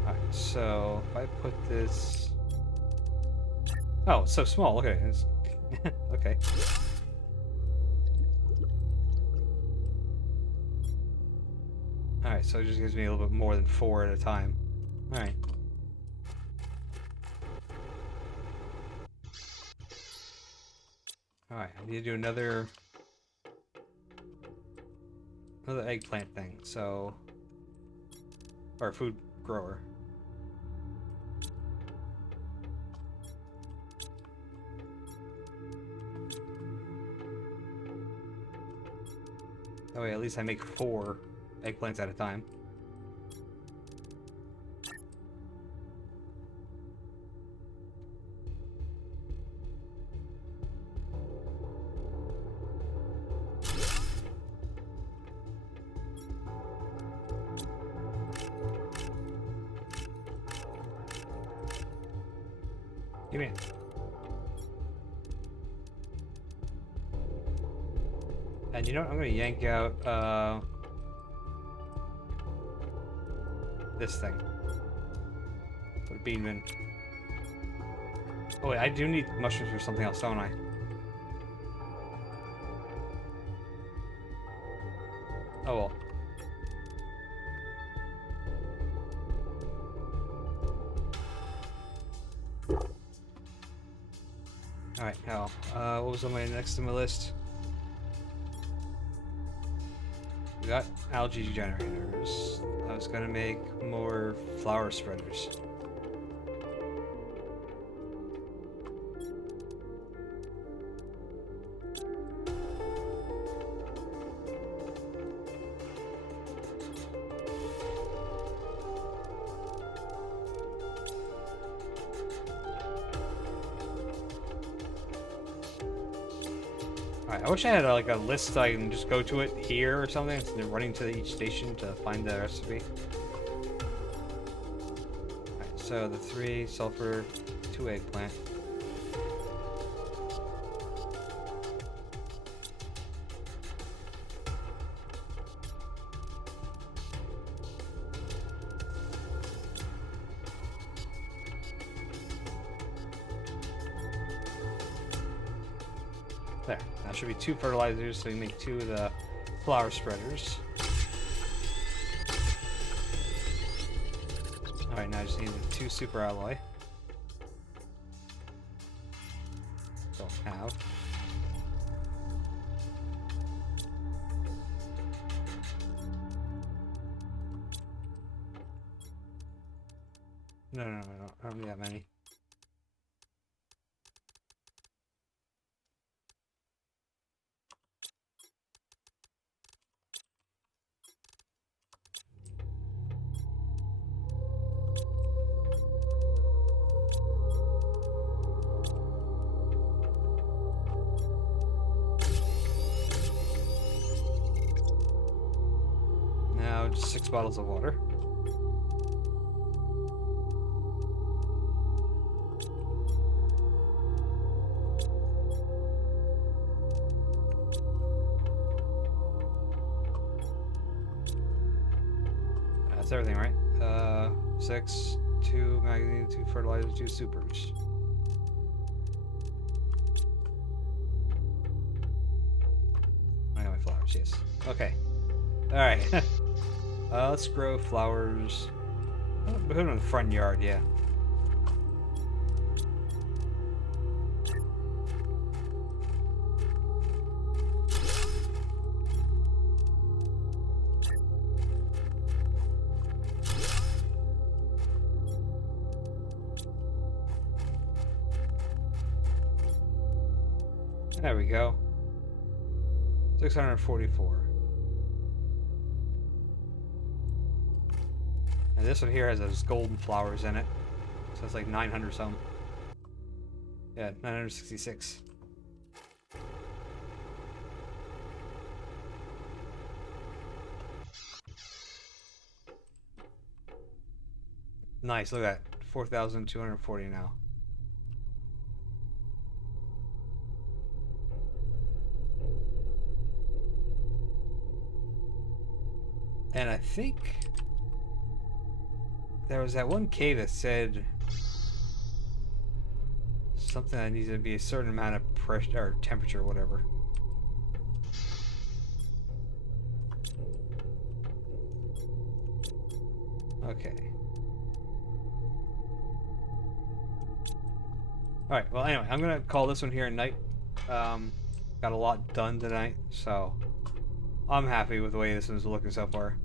Alright, so if I put this... Oh, it's so small, look at it. It's... okay. Alright, so it just gives me a little bit more than 4 at a time. Alright. Alright, I need to do another eggplant thing, so... Or food grower. That way at least I make 4 eggplants at a time. Give me it. And you know what? I'm gonna yank out this thing. Put a bean in. Oh wait, I do need mushrooms for something else, don't I? Oh well. Alright, now, what was on my next on my list? We got algae generators. I was gonna make more flower spreaders. Alright, I wish I had like a list so I can just go to it here or something instead of running to each station to find the recipe. Alright, so the 3 sulfur, 2 eggplant. There, that should be 2 fertilizers, so you make 2 of the flower spreaders. Alright, now I just need the 2 super alloy. Don't have. No, I don't need that many. Now just 6 bottles of water. That's everything, right? 6, 2 magazine, 2 fertilizer, 2 supers. I got my flowers, yes. Okay. Alright. Let's grow flowers. Put them in the front yard, yeah. There we go. 644. And this one here has those golden flowers in it. So it's like 900 something. Yeah, 966. Nice, look at that. 4,240 now. And I think there was that one cave that said something that needs to be a certain amount of pressure or temperature or whatever. Okay. Alright, well anyway, I'm gonna call this one here at night. Got a lot done tonight, so I'm happy with the way this one's looking so far.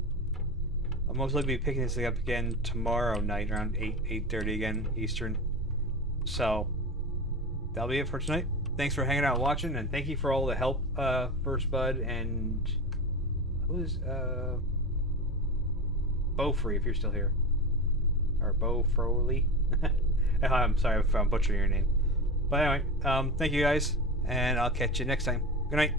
I'll most likely be picking this thing up again tomorrow night around 8:30 again Eastern. So that'll be it for tonight. Thanks for hanging out and watching, and thank you for all the help, First Bud and who's Beaufree, if you're still here, or Beau Froley. I'm sorry if I'm butchering your name, but anyway, thank you guys, and I'll catch you next time. Good night.